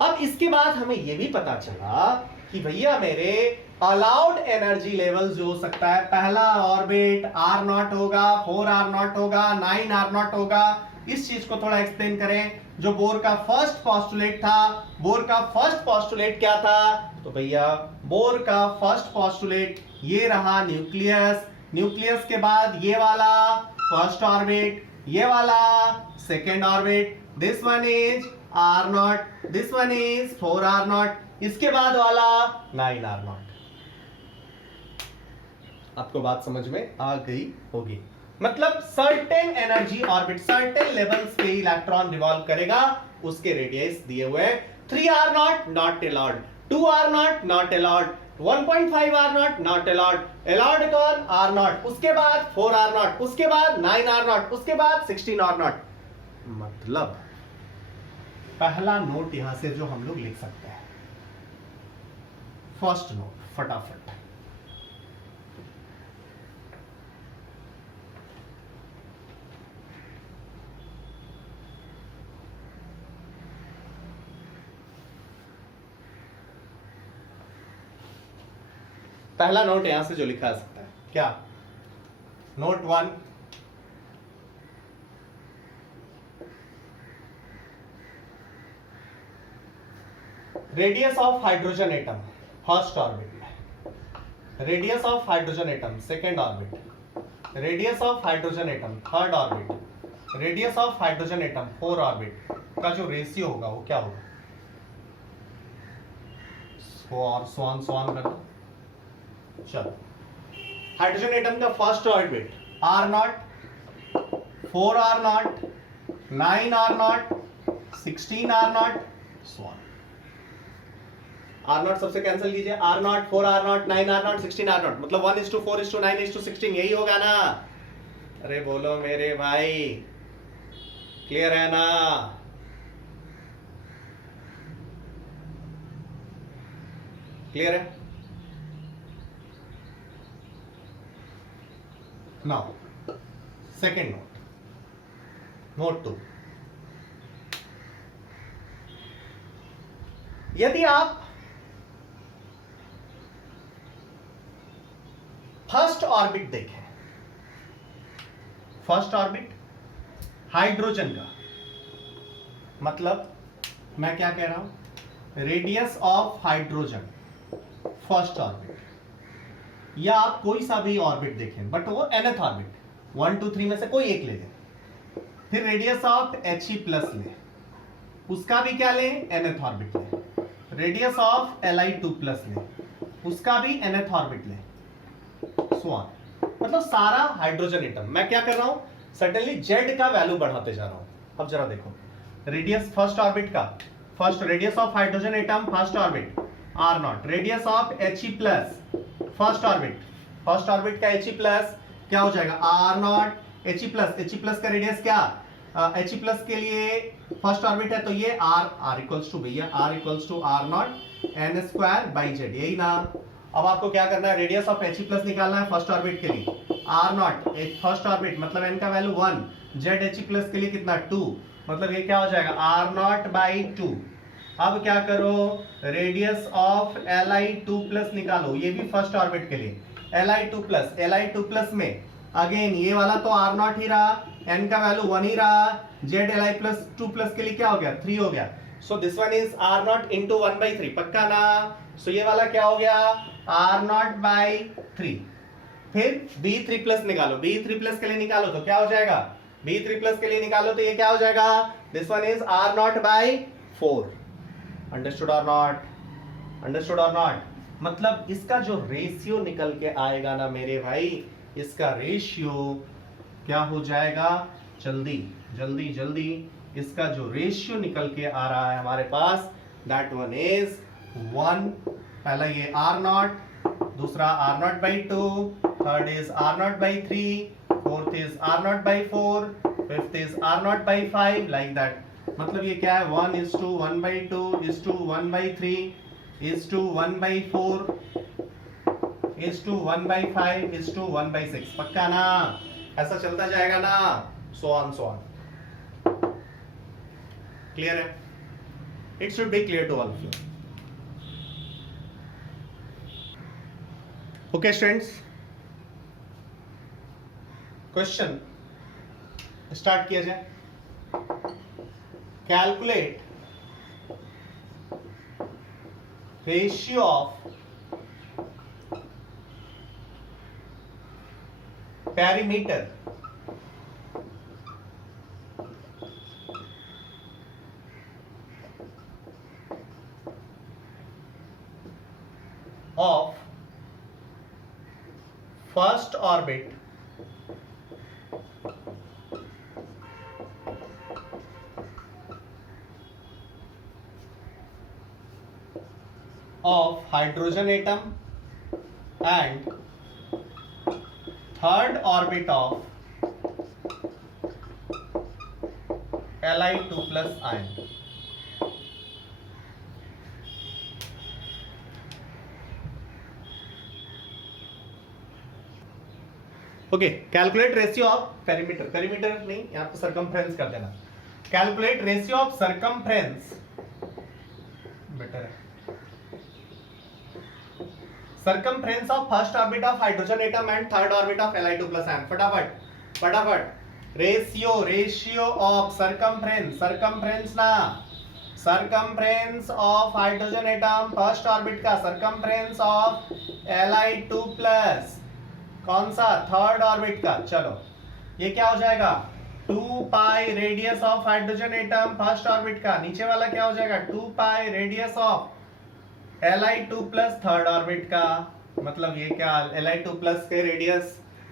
अब इसके बाद हमें यह भी पता चला कि भैया मेरे अलाउड एनर्जी लेवल जो हो सकता है, पहला ऑर्बिट r नॉट होगा, 4r नॉट होगा, 9r नॉट होगा। इस चीज को थोड़ा एक्सप्लेन करें। जो बोर का फर्स्ट पोस्टुलेट था, बोर का फर्स्ट पोस्टुलेट क्या था? तो भैया बोर का फर्स्ट पोस्टुलेट ये रहा, न्यूक्लियस। न्यूक्लियस के बाद ये वाला फर्स्ट ऑर्बिट, ये वाला second orbit, this one is r not, this one is 4r not, इसके बाद वाला 9r नॉट। आपको बात समझ में आ गई होगी? मतलब certain energy orbit, certain levels पे इलेक्ट्रॉन रिवॉल्व करेगा, उसके रेडियस दिए हुए 3r not not allowed, 2r not not allowed, 1.5r not not allowed, allowed कौन? r नॉट, उसके बाद 4r नॉट, उसके बाद 9r नॉट, उसके बाद 16r नॉट। मतलब पहला नोट यहां से जो हम लोग लिख सकते हैं, फर्स्ट नोट फटाफट, पहला नोट यहां से जो लिखा जा सकता है क्या, note 1, radius of hydrogen atom first orbit, radius of hydrogen atom second orbit, radius of hydrogen atom third orbit, radius of hydrogen atom four orbit का जो रेशियो होगा वो क्या होगा, स्वान कर दो। चलो, हाइड्रोजन एटम का first orbit R0, 4R0, 9R0, 16R0, स्वान। R0 सबसे कैंसिल कीजिए, R0, 4R0, 9R0, 16R0, मतलब 1:4:9:16 यही होगा ना। अरे बोलो मेरे भाई, क्लियर है ना? क्लियर है? नाउ सेकेंड नोट, नोट 2, यदि आप फर्स्ट ऑर्बिट देखें, फर्स्ट ऑर्बिट हाइड्रोजन का, मतलब मैं क्या कह रहा हूं, radius of hydrogen first orbit, या आप कोई सा भी ऑर्बिट देखें बट वो nth ऑर्बिट, 1 2 3 में से कोई एक ले लें, फिर रेडियस ऑफ He प्लस लें, उसका भी क्या लें, nth ऑर्बिट लें, रेडियस ऑफ Li2 प्लस लें, उसका भी nth ऑर्बिट लें, सो ऑन। मतलब सारा हाइड्रोजन एटम, मैं क्या कर रहा हूं, सडनली Z का वैल्यू बढ़ाते जा रहा हूं। अब जरा देखो, रेडियस फर्स्ट ऑर्बिट का, first radius of hydrogen atom first orbit R0, radius of He plus first orbit का He प्लस क्या हो जाएगा, R0 He प्लस का रेडियस क्या, He प्लस के लिए फर्स्ट ऑर्बिट है तो ये R इक्वल्स टू भैया R equals to R0 n²/z, यही ना। अब आपको क्या करना है, रेडियस ऑफ He प्लस निकालना है फर्स्ट ऑर्बिट के लिए, R0 फर्स्ट ऑर्बिट मतलब n का वैल्यू 1, Z He प्लस के लिए कितना 2, मतलब ये क्या हो जाएगा R0/2। अब क्या करो, रेडियस ऑफ Li2 प्लस निकालो, ये भी फर्स्ट ऑर्बिट के लिए, Li2 प्लस में अगेन ये वाला तो R0 ही रहा, n का वैल्यू 1 ही रहा, Z Li2 प्लस के लिए क्या हो गया, 3 हो गया, so this one is R0 into 1/3, पक्का ना। सो ये वाला क्या हो गया, R0/3। फिर B3 प्लस निकालो, B3 प्लस के लिए निकालो तो क्या हो जाएगा, B3 प्लस के लिए निकालो तो ये क्या हो जाएगा, this one is R0/4। Understood और नॉट, अंडरस्टूड और नॉट। मतलब इसका जो रेशियो निकल के आएगा ना मेरे भाई, इसका रेशियो क्या हो जाएगा, जल्दी जल्दी जल्दी, इसका जो रेशियो निकल के आ रहा है हमारे पास, दैट वन इज 1, पहला ये R0, दूसरा R0/2, third is R0/3, fourth is R0/4, fifth is R0/5, like that. मतलब ये क्या है, 1:1/2 1/3 1/4 1/5 1/6, पक्का ना, ऐसा चलता जाएगा ना, so on so on. Clear है? It should be clear to all of you. Okay students, question start किया जाए। Calculate ratio of perimeter of first orbit of hydrogen atom and third orbit of Li2 plus ion. Okay, calculate ratio of perimeter, perimeter नहीं, यहां पे सरकमफ्रेंस कर देना। Calculate ratio of circumference, better है, circumference of first orbit of hydrogen atom and third orbit of Li2 plus ion. फटाफट फटाफट। रेशियो ऑफ सर्कमफ्रेंस ना, circumference of hydrogen atom first orbit का, सर्कमफ्रेंस ऑफ Li2 प्लस कौन सा, थर्ड ऑर्बिट का। चलो ये क्या हो जाएगा, 2 पाई radius of hydrogen atom first orbit का, नीचे वाला क्या हो जाएगा, 2 पाई radius of Li2 plus third orbit का। मतलब ये क्या, Li2 प्लस के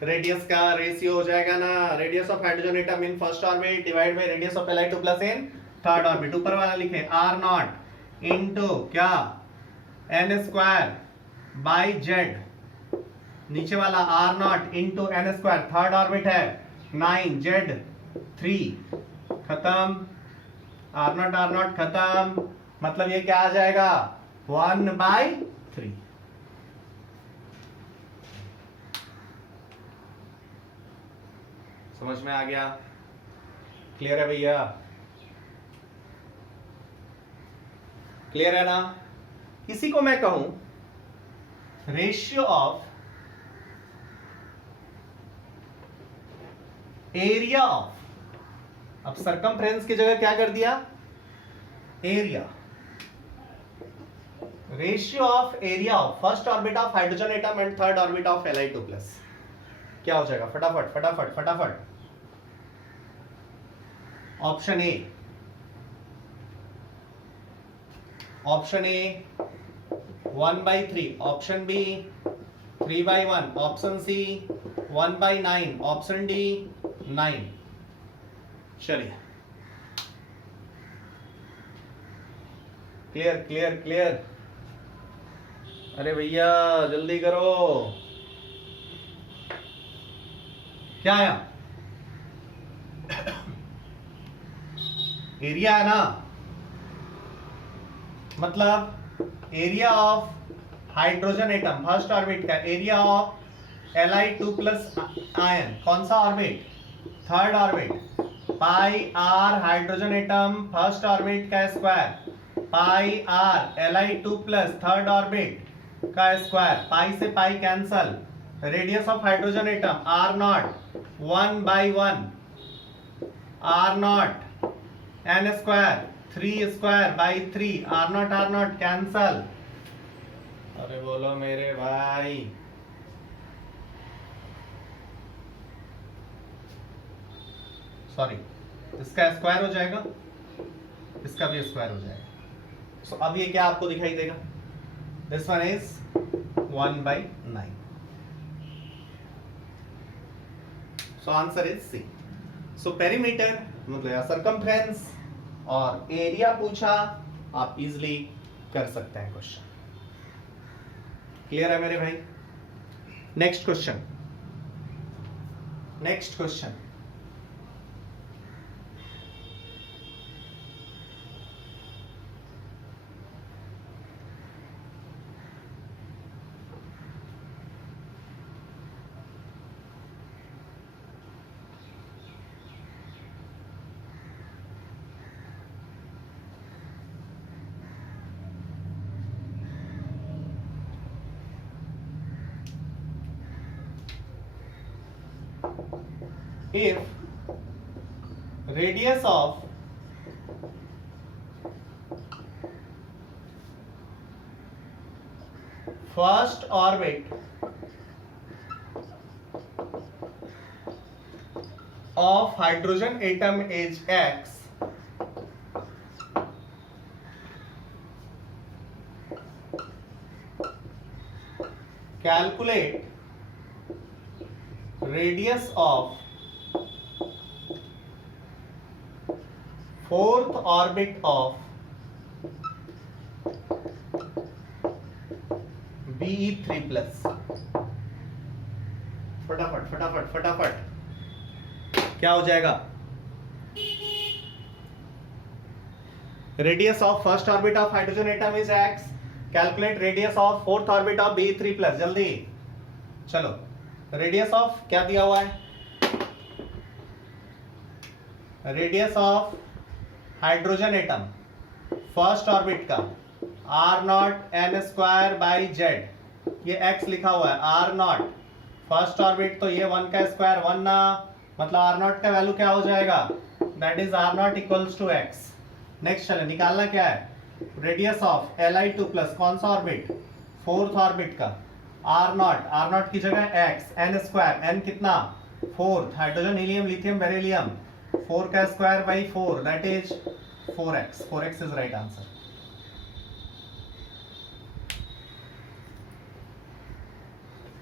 रेडियस का रेशियो हो जाएगा ना, radius of hydrogen atom in first orbit divide by radius of Li2 plus in third orbit. ऊपर वाला लिखे R0 इनटू क्या, n स्क्वायर बाय z, नीचे वाला R0 into n square, third orbit है 9z3 खत्म, R0 खत्म। मतलब ये क्या आ जाएगा, 1/3। समझ में आ गया, क्लियर है भैया, क्लियर है ना। इसी को मैं कहूं रेशियो ऑफ एरिया ऑफ, अब सर्कमफ्रेंस की जगह क्या कर दिया, area, ratio of area of first orbit of hydrogen atom and third orbit of Li2 plus क्या हो जाएगा, फटाफट फटाफट फटाफट। Option A 1/3, option B 3/1, option C 1/9, option D 9। चलिए क्लियर क्लियर क्लियर। अरे भैया जल्दी करो, क्या आया, एरिया है ना, मतलब area of hydrogen atom first orbit का, area of Li2 plus ion कौन सा orbit, third orbit, pi R hydrogen atom first orbit का square, pi R Li2 plus third orbit का स्क्वायर, पाई से pi cancel, radius of hydrogen atom R0 1/1, R0 n square 3 square by 3, R0 cancel. अरे बोलो मेरे भाई, सॉरी, इसका स्क्वायर हो जाएगा, इसका भी स्क्वायर हो जाएगा। सो अब ये क्या आपको दिखाई देगा, this one is 1/9। So answer is C. So perimeter मतलब सर्कमफ्रेंस और एरिया पूछा, आप इजिली कर सकते हैं क्वेश्चन। क्लियर है मेरे भाई। Next question, next question, if radius of first orbit of hydrogen atom is x, calculate radius of fourth orbit of Be3 plus. फटाफट फटाफट फटाफट क्या हो जाएगा, radius of first orbit of hydrogen atom is x, calculate radius of fourth orbit of Be3 plus. जल्दी चलो, रेडियस ऑफ क्या दिया हुआ है, radius of hydrogen atom first orbit का R0 n square by z, ये x लिखा हुआ है आर नॉट, फर्स्ट ऑर्बिट तो ये 1 का स्क्वायर 1 ना, मतलब आर नॉट का वैल्यू क्या हो जाएगा, that is r naught equals to x. Next चले, निकालना क्या है, रेडियस ऑफ Li2 प्लस कौन सा ऑर्बिट, फोर्थ ऑर्बिट का आर नॉट की जगह x, n स्क्वायर, n कितना, fourth, hydrogen helium lithium beryllium, 4 का square by 4 that is 4x is right answer.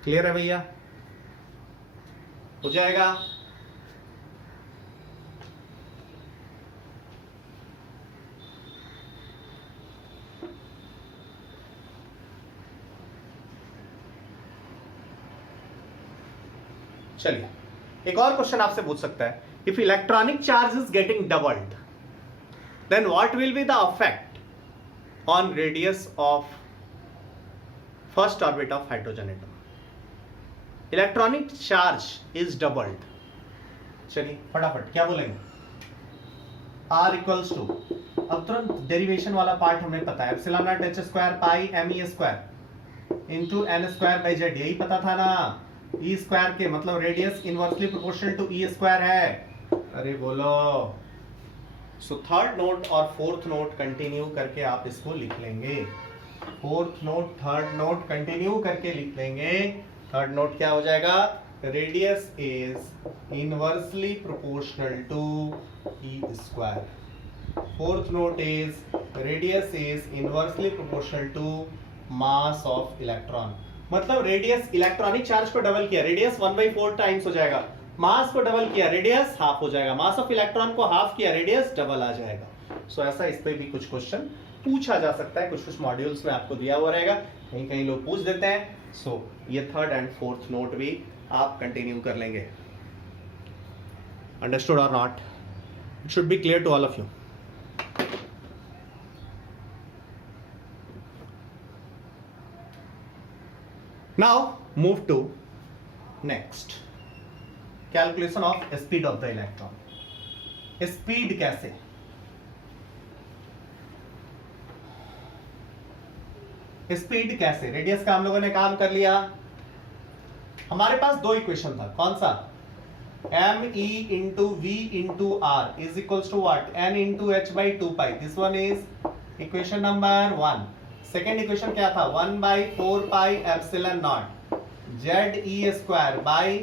Clear है भैया, हो जाएगा। चलिए एक और क्वेश्चन आपसे पूछ सकता है, if electronic charge is getting doubled then what will be the effect on radius of first orbit of hydrogen atom. Electronic charge is doubled, चलिए फटाफट क्या बोलेंगे, R इक्वल्स टू, अब तुरंत डेरिवेशन वाला पार्ट हमें पता है, epsilon naught h square pi me square into n square by z, यही पता था ना, e स्क्वायर के मतलब radius inversely proportional to e square है, अरे बोलो। सो थर्ड नोट और फोर्थ नोट कंटिन्यू करके आप इसको लिख लेंगे, fourth note third note continue करके लिख लेंगे। थर्ड नोट क्या हो जाएगा, radius is inversely proportional to e square. Fourth note is radius is inversely proportional to mass of electron, मतलब रेडियस इलेक्ट्रॉनिक चार्ज को डबल किया, रेडियस 1/4 टाइम्स हो जाएगा, मास को डबल किया, रेडियस हाफ हो जाएगा, मास ऑफ इलेक्ट्रॉन को हाफ किया, रेडियस डबल आ जाएगा। सो ऐसा इस पे भी कुछ क्वेश्चन पूछा जा सकता है, कुछ मॉड्यूल्स में आपको दिया हुआ रहेगा, कहीं कहीं लोग पूछ देते हैं। सो ये थर्ड एंड फोर्थ नोट भी आप कंटिन्यू कर लेंगे। अंडरस्टूड और not, it should be clear to all of you. Now move to next, calculation of speed of the electron। Speed कैसे, स्पीड कैसे, रेडियस का हम लोगों ने काम कर लिया, हमारे पास दो इक्वेशन था, कौन सा, me into we into R is equals to what, n into h by 2 this one is equation number 1। Second equation क्या था, 1/4 pi epsilon naught Z e square by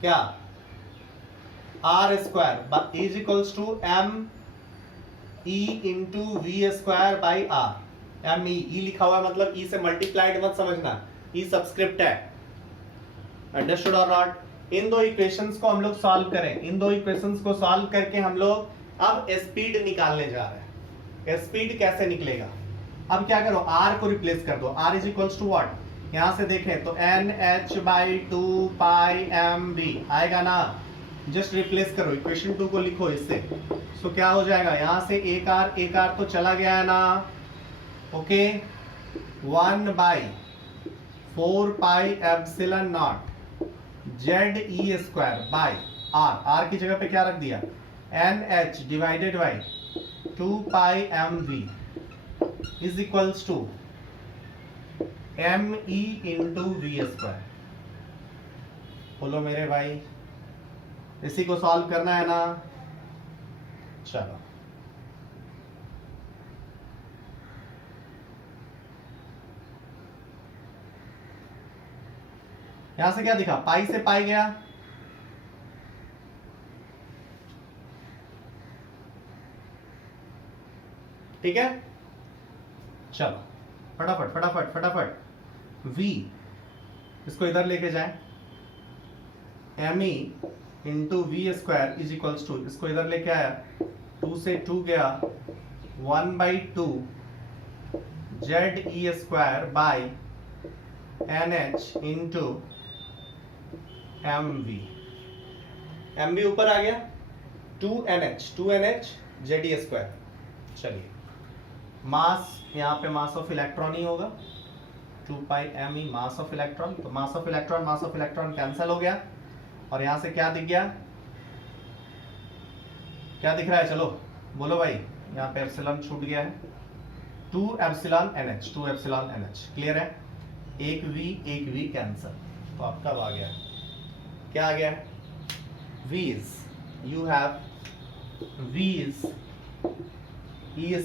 क्या, R square is equals to M e into we square by R. M e लिखा हुआ है मतलब ई से मल्टीप्लाइड मत समझना, ई सबस्क्रिप्ट है, अंडरस्टूड और नॉट। इन दो इक्वेशंस को हम लोग सॉल्व करें, इन दो इक्वेशंस को सॉल्व करके हम लोग अब स्पीड निकालने जा रहे हैं। स्पीड कैसे निकलेगा, अब क्या करो, r को रिप्लेस कर दो, r is equals to what, यहां से देखें तो NH बाई 2 पाई mv आएगा ना, जस्ट रिप्लेस करो, इक्वेशन 2 को लिखो इससे। सो क्या हो जाएगा, यहां से एक r तो चला गया है ना, okay, 1/4 pi epsilon naught Z e square by r की जगह पे क्या रख दिया, NH divided by 2 pi mv is equals to me into we square. बोलो मेरे भाई, इसी को सॉल्व करना है ना, चलो यहां से क्या दिखा, पाई से पाई गया, ठीक है, चलो फटाफट फटाफट फटाफट, v इसको इधर लेके जाए, me into we square is equals to, इसको इधर लेके आया, 2 से 2 गया, 1/2 z e square by NH into mv, mv ऊपर आ गया, 2NH जेड ई स्क्वायर। चलिए मास, यहाँ पे मास ऑफ इलेक्ट्रॉन ही होगा, 2 पाई me मास ऑफ इलेक्ट्रॉन, तो मास ऑफ इलेक्ट्रॉन कैंसिल हो गया, और यहां से क्या दिख गया, क्या दिख रहा है, चलो बोलो भाई, यहाँ पे एप्सिलॉन छूट गया है, 2 epsilon NH, 2 epsilon NH। Clear है? एक V कैंसर, तो आपका आ गया, क्या आ गया? V's, you have V's E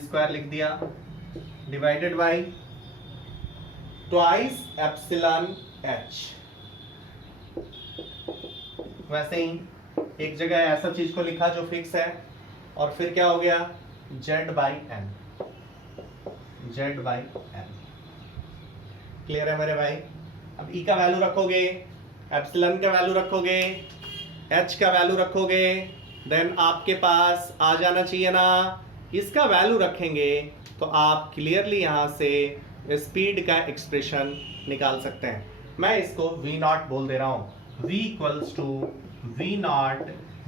square लिख दिया, divided by twice epsilon H। वैसे ही एक जगह ऐसा चीज को लिखा जो फिक्स है, और फिर क्या हो गया? Z by N। क्लियर है मेरे भाई? अब E का वैल्यू रखोगे, एप्सिलॉन का वैल्यू रखोगे, H का वैल्यू रखोगे, देन आपके पास आ जाना चाहिए ना, इसका वैल्यू रखेंगे तो आप क्लियरली यहां से स्पीड का एक्सप्रेशन निकाल सकते हैं। मैं इसको V0 बोल दे रहा हूं, V equals to V0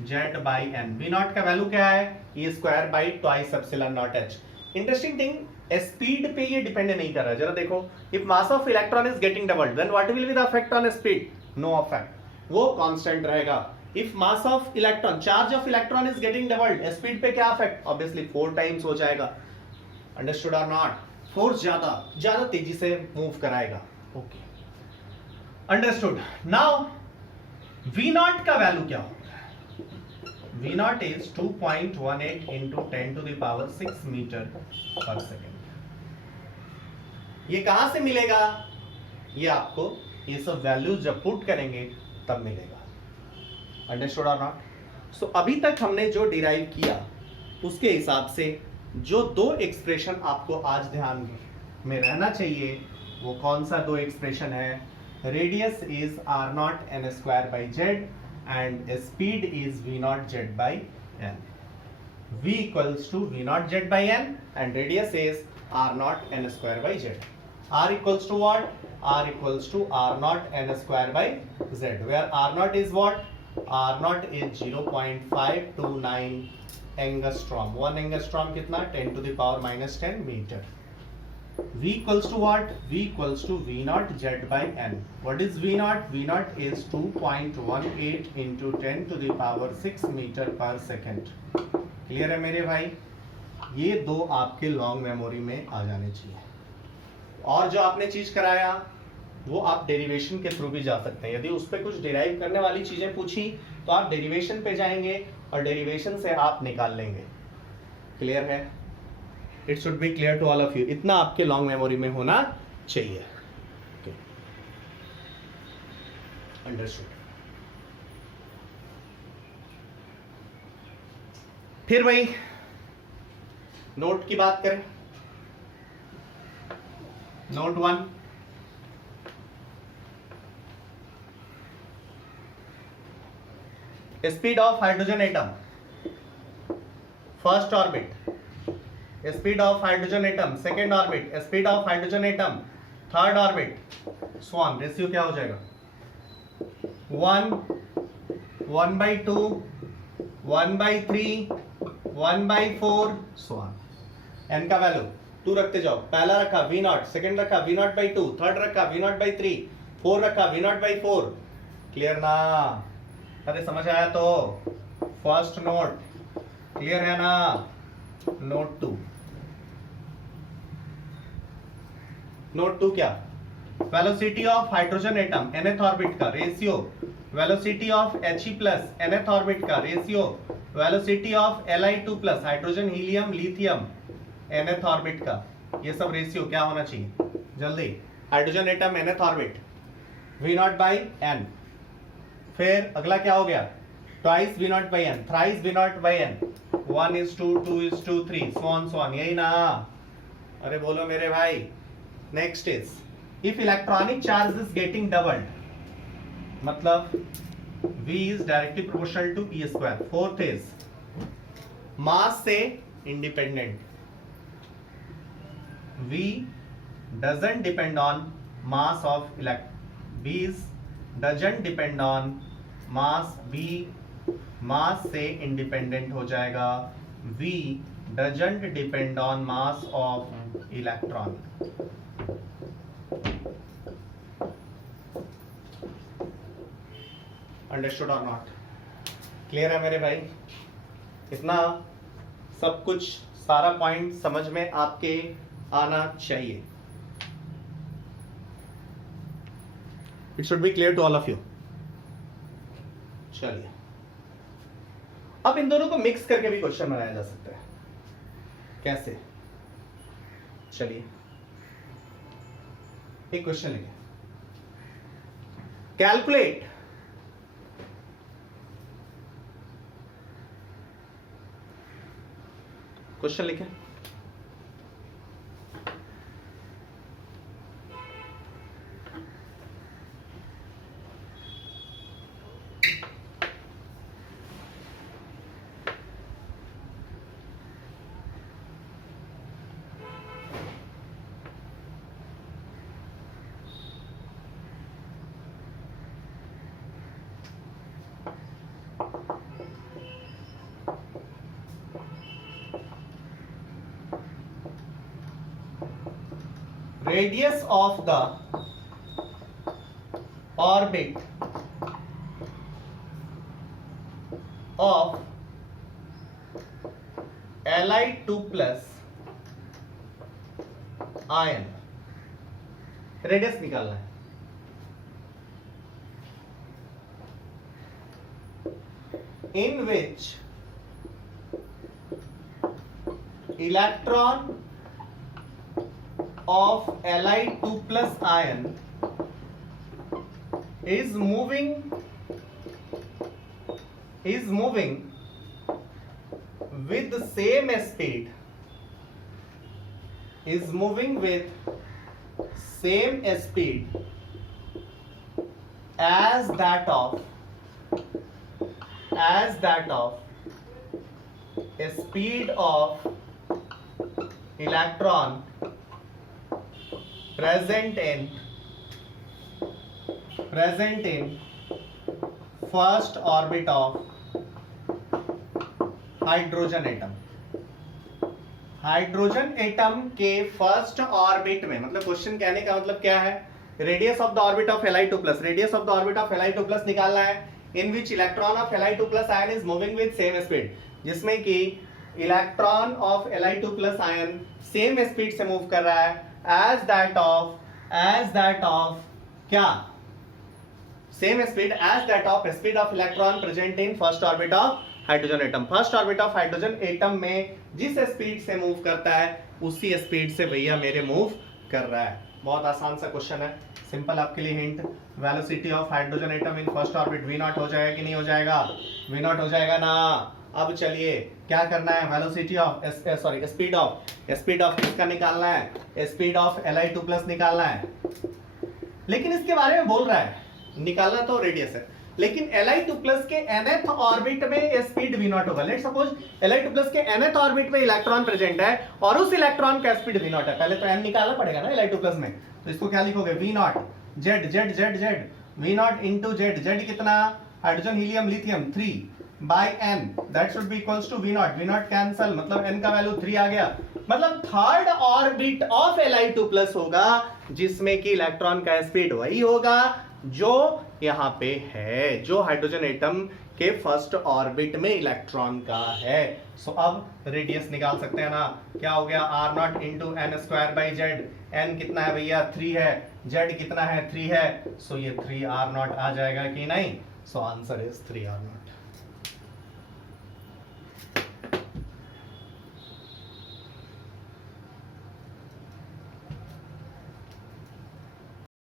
Z by N। V0 का वैल्यू क्या है? E square by twice epsilon naught H। Interesting thing, speed पे ये डिपेंड नहीं कर रहा है। जरा देखो, if mass of electron is getting doubled then what will be the effect on speed? No effect, वो कांस्टेंट रहेगा। If mass of electron, charge of electron is getting doubled, speed पे क्या इफेक्ट? ऑब्वियसली 4 टाइम्स हो जाएगा। अंडरस्टूड और नॉट? फोर्स ज्यादा तेजी से मूव कराएगा। Okay, understood. नाउ V0 का वैल्यू क्या होगा? V0 is 2.18 into 10 to the power 6 metre पर सेकेंड। ये कहां से मिलेगा? ये आपको ये सब वैल्यूज जब पुट करेंगे तब मिलेगा। अंडरस्टूड और नॉट? सो अभी तक हमने जो डिराइव किया उसके हिसाब से जो दो एक्सप्रेशन आपको आज ध्यान में रहना चाहिए, वो कौन सा दो एक्सप्रेशन है? Radius is R0 N square by Z and speed is V0 Z by N. V equals to V0 Z by N and radius is R0 N square by Z. R equals to what? R equals to R0 N square by Z, where R0 is what? R0 is 0.529 angstrom. 1 angstrom कितना? 10 to the power minus 10 meter. V equals to what? V equals to V0 Z by N. What is V0? V0 is 2.18 into 10 to the power 6 meter per second. Clear है मेरे भाई? ये दो आपके लॉन्ग मेमोरी में आ जाने चाहिए। और जो आपने चीज कराया वो आप डेरिवेशन के थ्रू भी जा सकते हैं। यदि उस पर कुछ डिराइव करने वाली चीजें पूछी तो आप डेरिवेशन पे जाएंगे और डेरिवेशन से आप निकाल लेंगे। क्लियर है? It should be clear to all of you. इतना आपके लॉन्ग मेमोरी में होना चाहिए। अंडरस्टूड। फिर वही नोट की बात करें। Note 1, speed of hydrogen atom, first orbit, speed of hydrogen atom, second orbit, speed of hydrogen atom, third orbit, so on. Ratio क्या हो जाएगा? 1, 1/2, 1/3, 1/4, सो ऑन। n का वैल्यू 2 रखते जाओ। पहला रखा V0, सेकेंड रखा V0/2, थर्ड रखा V0/3, 4 रखा V0/4। क्लियर ना? अरे समझ आया तो? फर्स्ट नोट क्लियर है ना? नोट 2, नोट 2 क्या? Velocity of hydrogen atom nth orbit का ratio, velocity of He plus nth orbit का ratio, velocity of Li2 plus hydrogen helium lithium nth orbit का, ये सब रेशियो क्या होना चाहिए? जल्दी। Hydrogen atom nth orbit V0 by N। फिर अगला क्या हो गया? Twice V0 by N, thrice V0 by N, 1:2, 2:3, so on, यही ना? अरे बोलो मेरे भाई। Next is if electronic charge is getting doubled, मतलब V is directly proportional to E square. Fourth is mass से independent, V doesn't depend on mass of V doesn't depend on mass, V मास से इंडिपेंडेंट हो जाएगा। V doesn't depend on mass of electron। Understood और नॉट? क्लियर है मेरे भाई? इतना सब कुछ सारा पॉइंट समझ में आपके आना चाहिए. It should be clear to all of you. चलिए, अब इन दोनों को मिक्स करके भी क्वेश्चन बनाया जा सकता है. कैसे? चलिए, एक क्वेश्चन लिखे. कैलकुलेट क्वेश्चन लिखे. Radius of the orbit of Li2 plus ion, radius निकालना है. In which electron of Li2 plus ion is moving with the same speed, as that of speed of electron present in first orbit of hydrogen atom. Hydrogen atom के फर्स्ट ऑर्बिट में, मतलब क्वेश्चन कहने का मतलब क्या है, radius of the orbit of Li2 plus, radius of the orbit of Li2 plus निकालना है. In which electron of Li2 plus ion is moving with same speed, जिसमें कि electron of Li2 plus ion same speed से मूव कर रहा है एज दैट ऑफ क्या, same speed as that of speed of electron present in first orbit of hydrogen atom. First orbit of hydrogen atom में जिस स्पीड से मूव करता है उसी स्पीड से भैया मेरे मूव कर रहा है. बहुत आसान सा क्वेश्चन है, सिंपल. आपके लिए hint, velocity of hydrogen atom in first orbit v0 हो जाएगा कि नहीं हो जाएगा? v0 हो जाएगा ना. अब चलिए क्या करना है, वेलोसिटी ऑफ स्पीड ऑफ किसका निकालना है, स्पीड ऑफ Li2 प्लस निकालना है. लेकिन इसके बारे में बोल रहा है, निकालना तो रेडियस है, लेकिन Li2 प्लस के nth ऑर्बिट में स्पीड v0 होगा. लेट्स सपोज Li2 प्लस के nth ऑर्बिट में इलेक्ट्रॉन प्रेजेंट है और उस इलेक्ट्रॉन का स्पीड v0 है. पहले तो n निकालना पड़ेगा ना Li2 प्लस में, तो इसको क्या लिखोगे, v0 z v0 into z कितना, hydrogen helium lithium 3 by n, that should be equals to v0 cancel, मतलब n का वैल्यू 3 आ गया. मतलब third orbit of Li2 plus होगा जिसमें कि इलेक्ट्रॉन का स्पीड वही होगा जो यहां पे है, जो हाइड्रोजन एटम के फर्स्ट ऑर्बिट में इलेक्ट्रॉन का है. सो अब रेडियस निकाल सकते हैं ना. क्या हो गया, r0 into n square by Z. n कितना है भैया, 3 है. z कितना है, 3 है. सो ये 3r0 आ जाएगा कि नहीं? सो आंसर इज 3r0.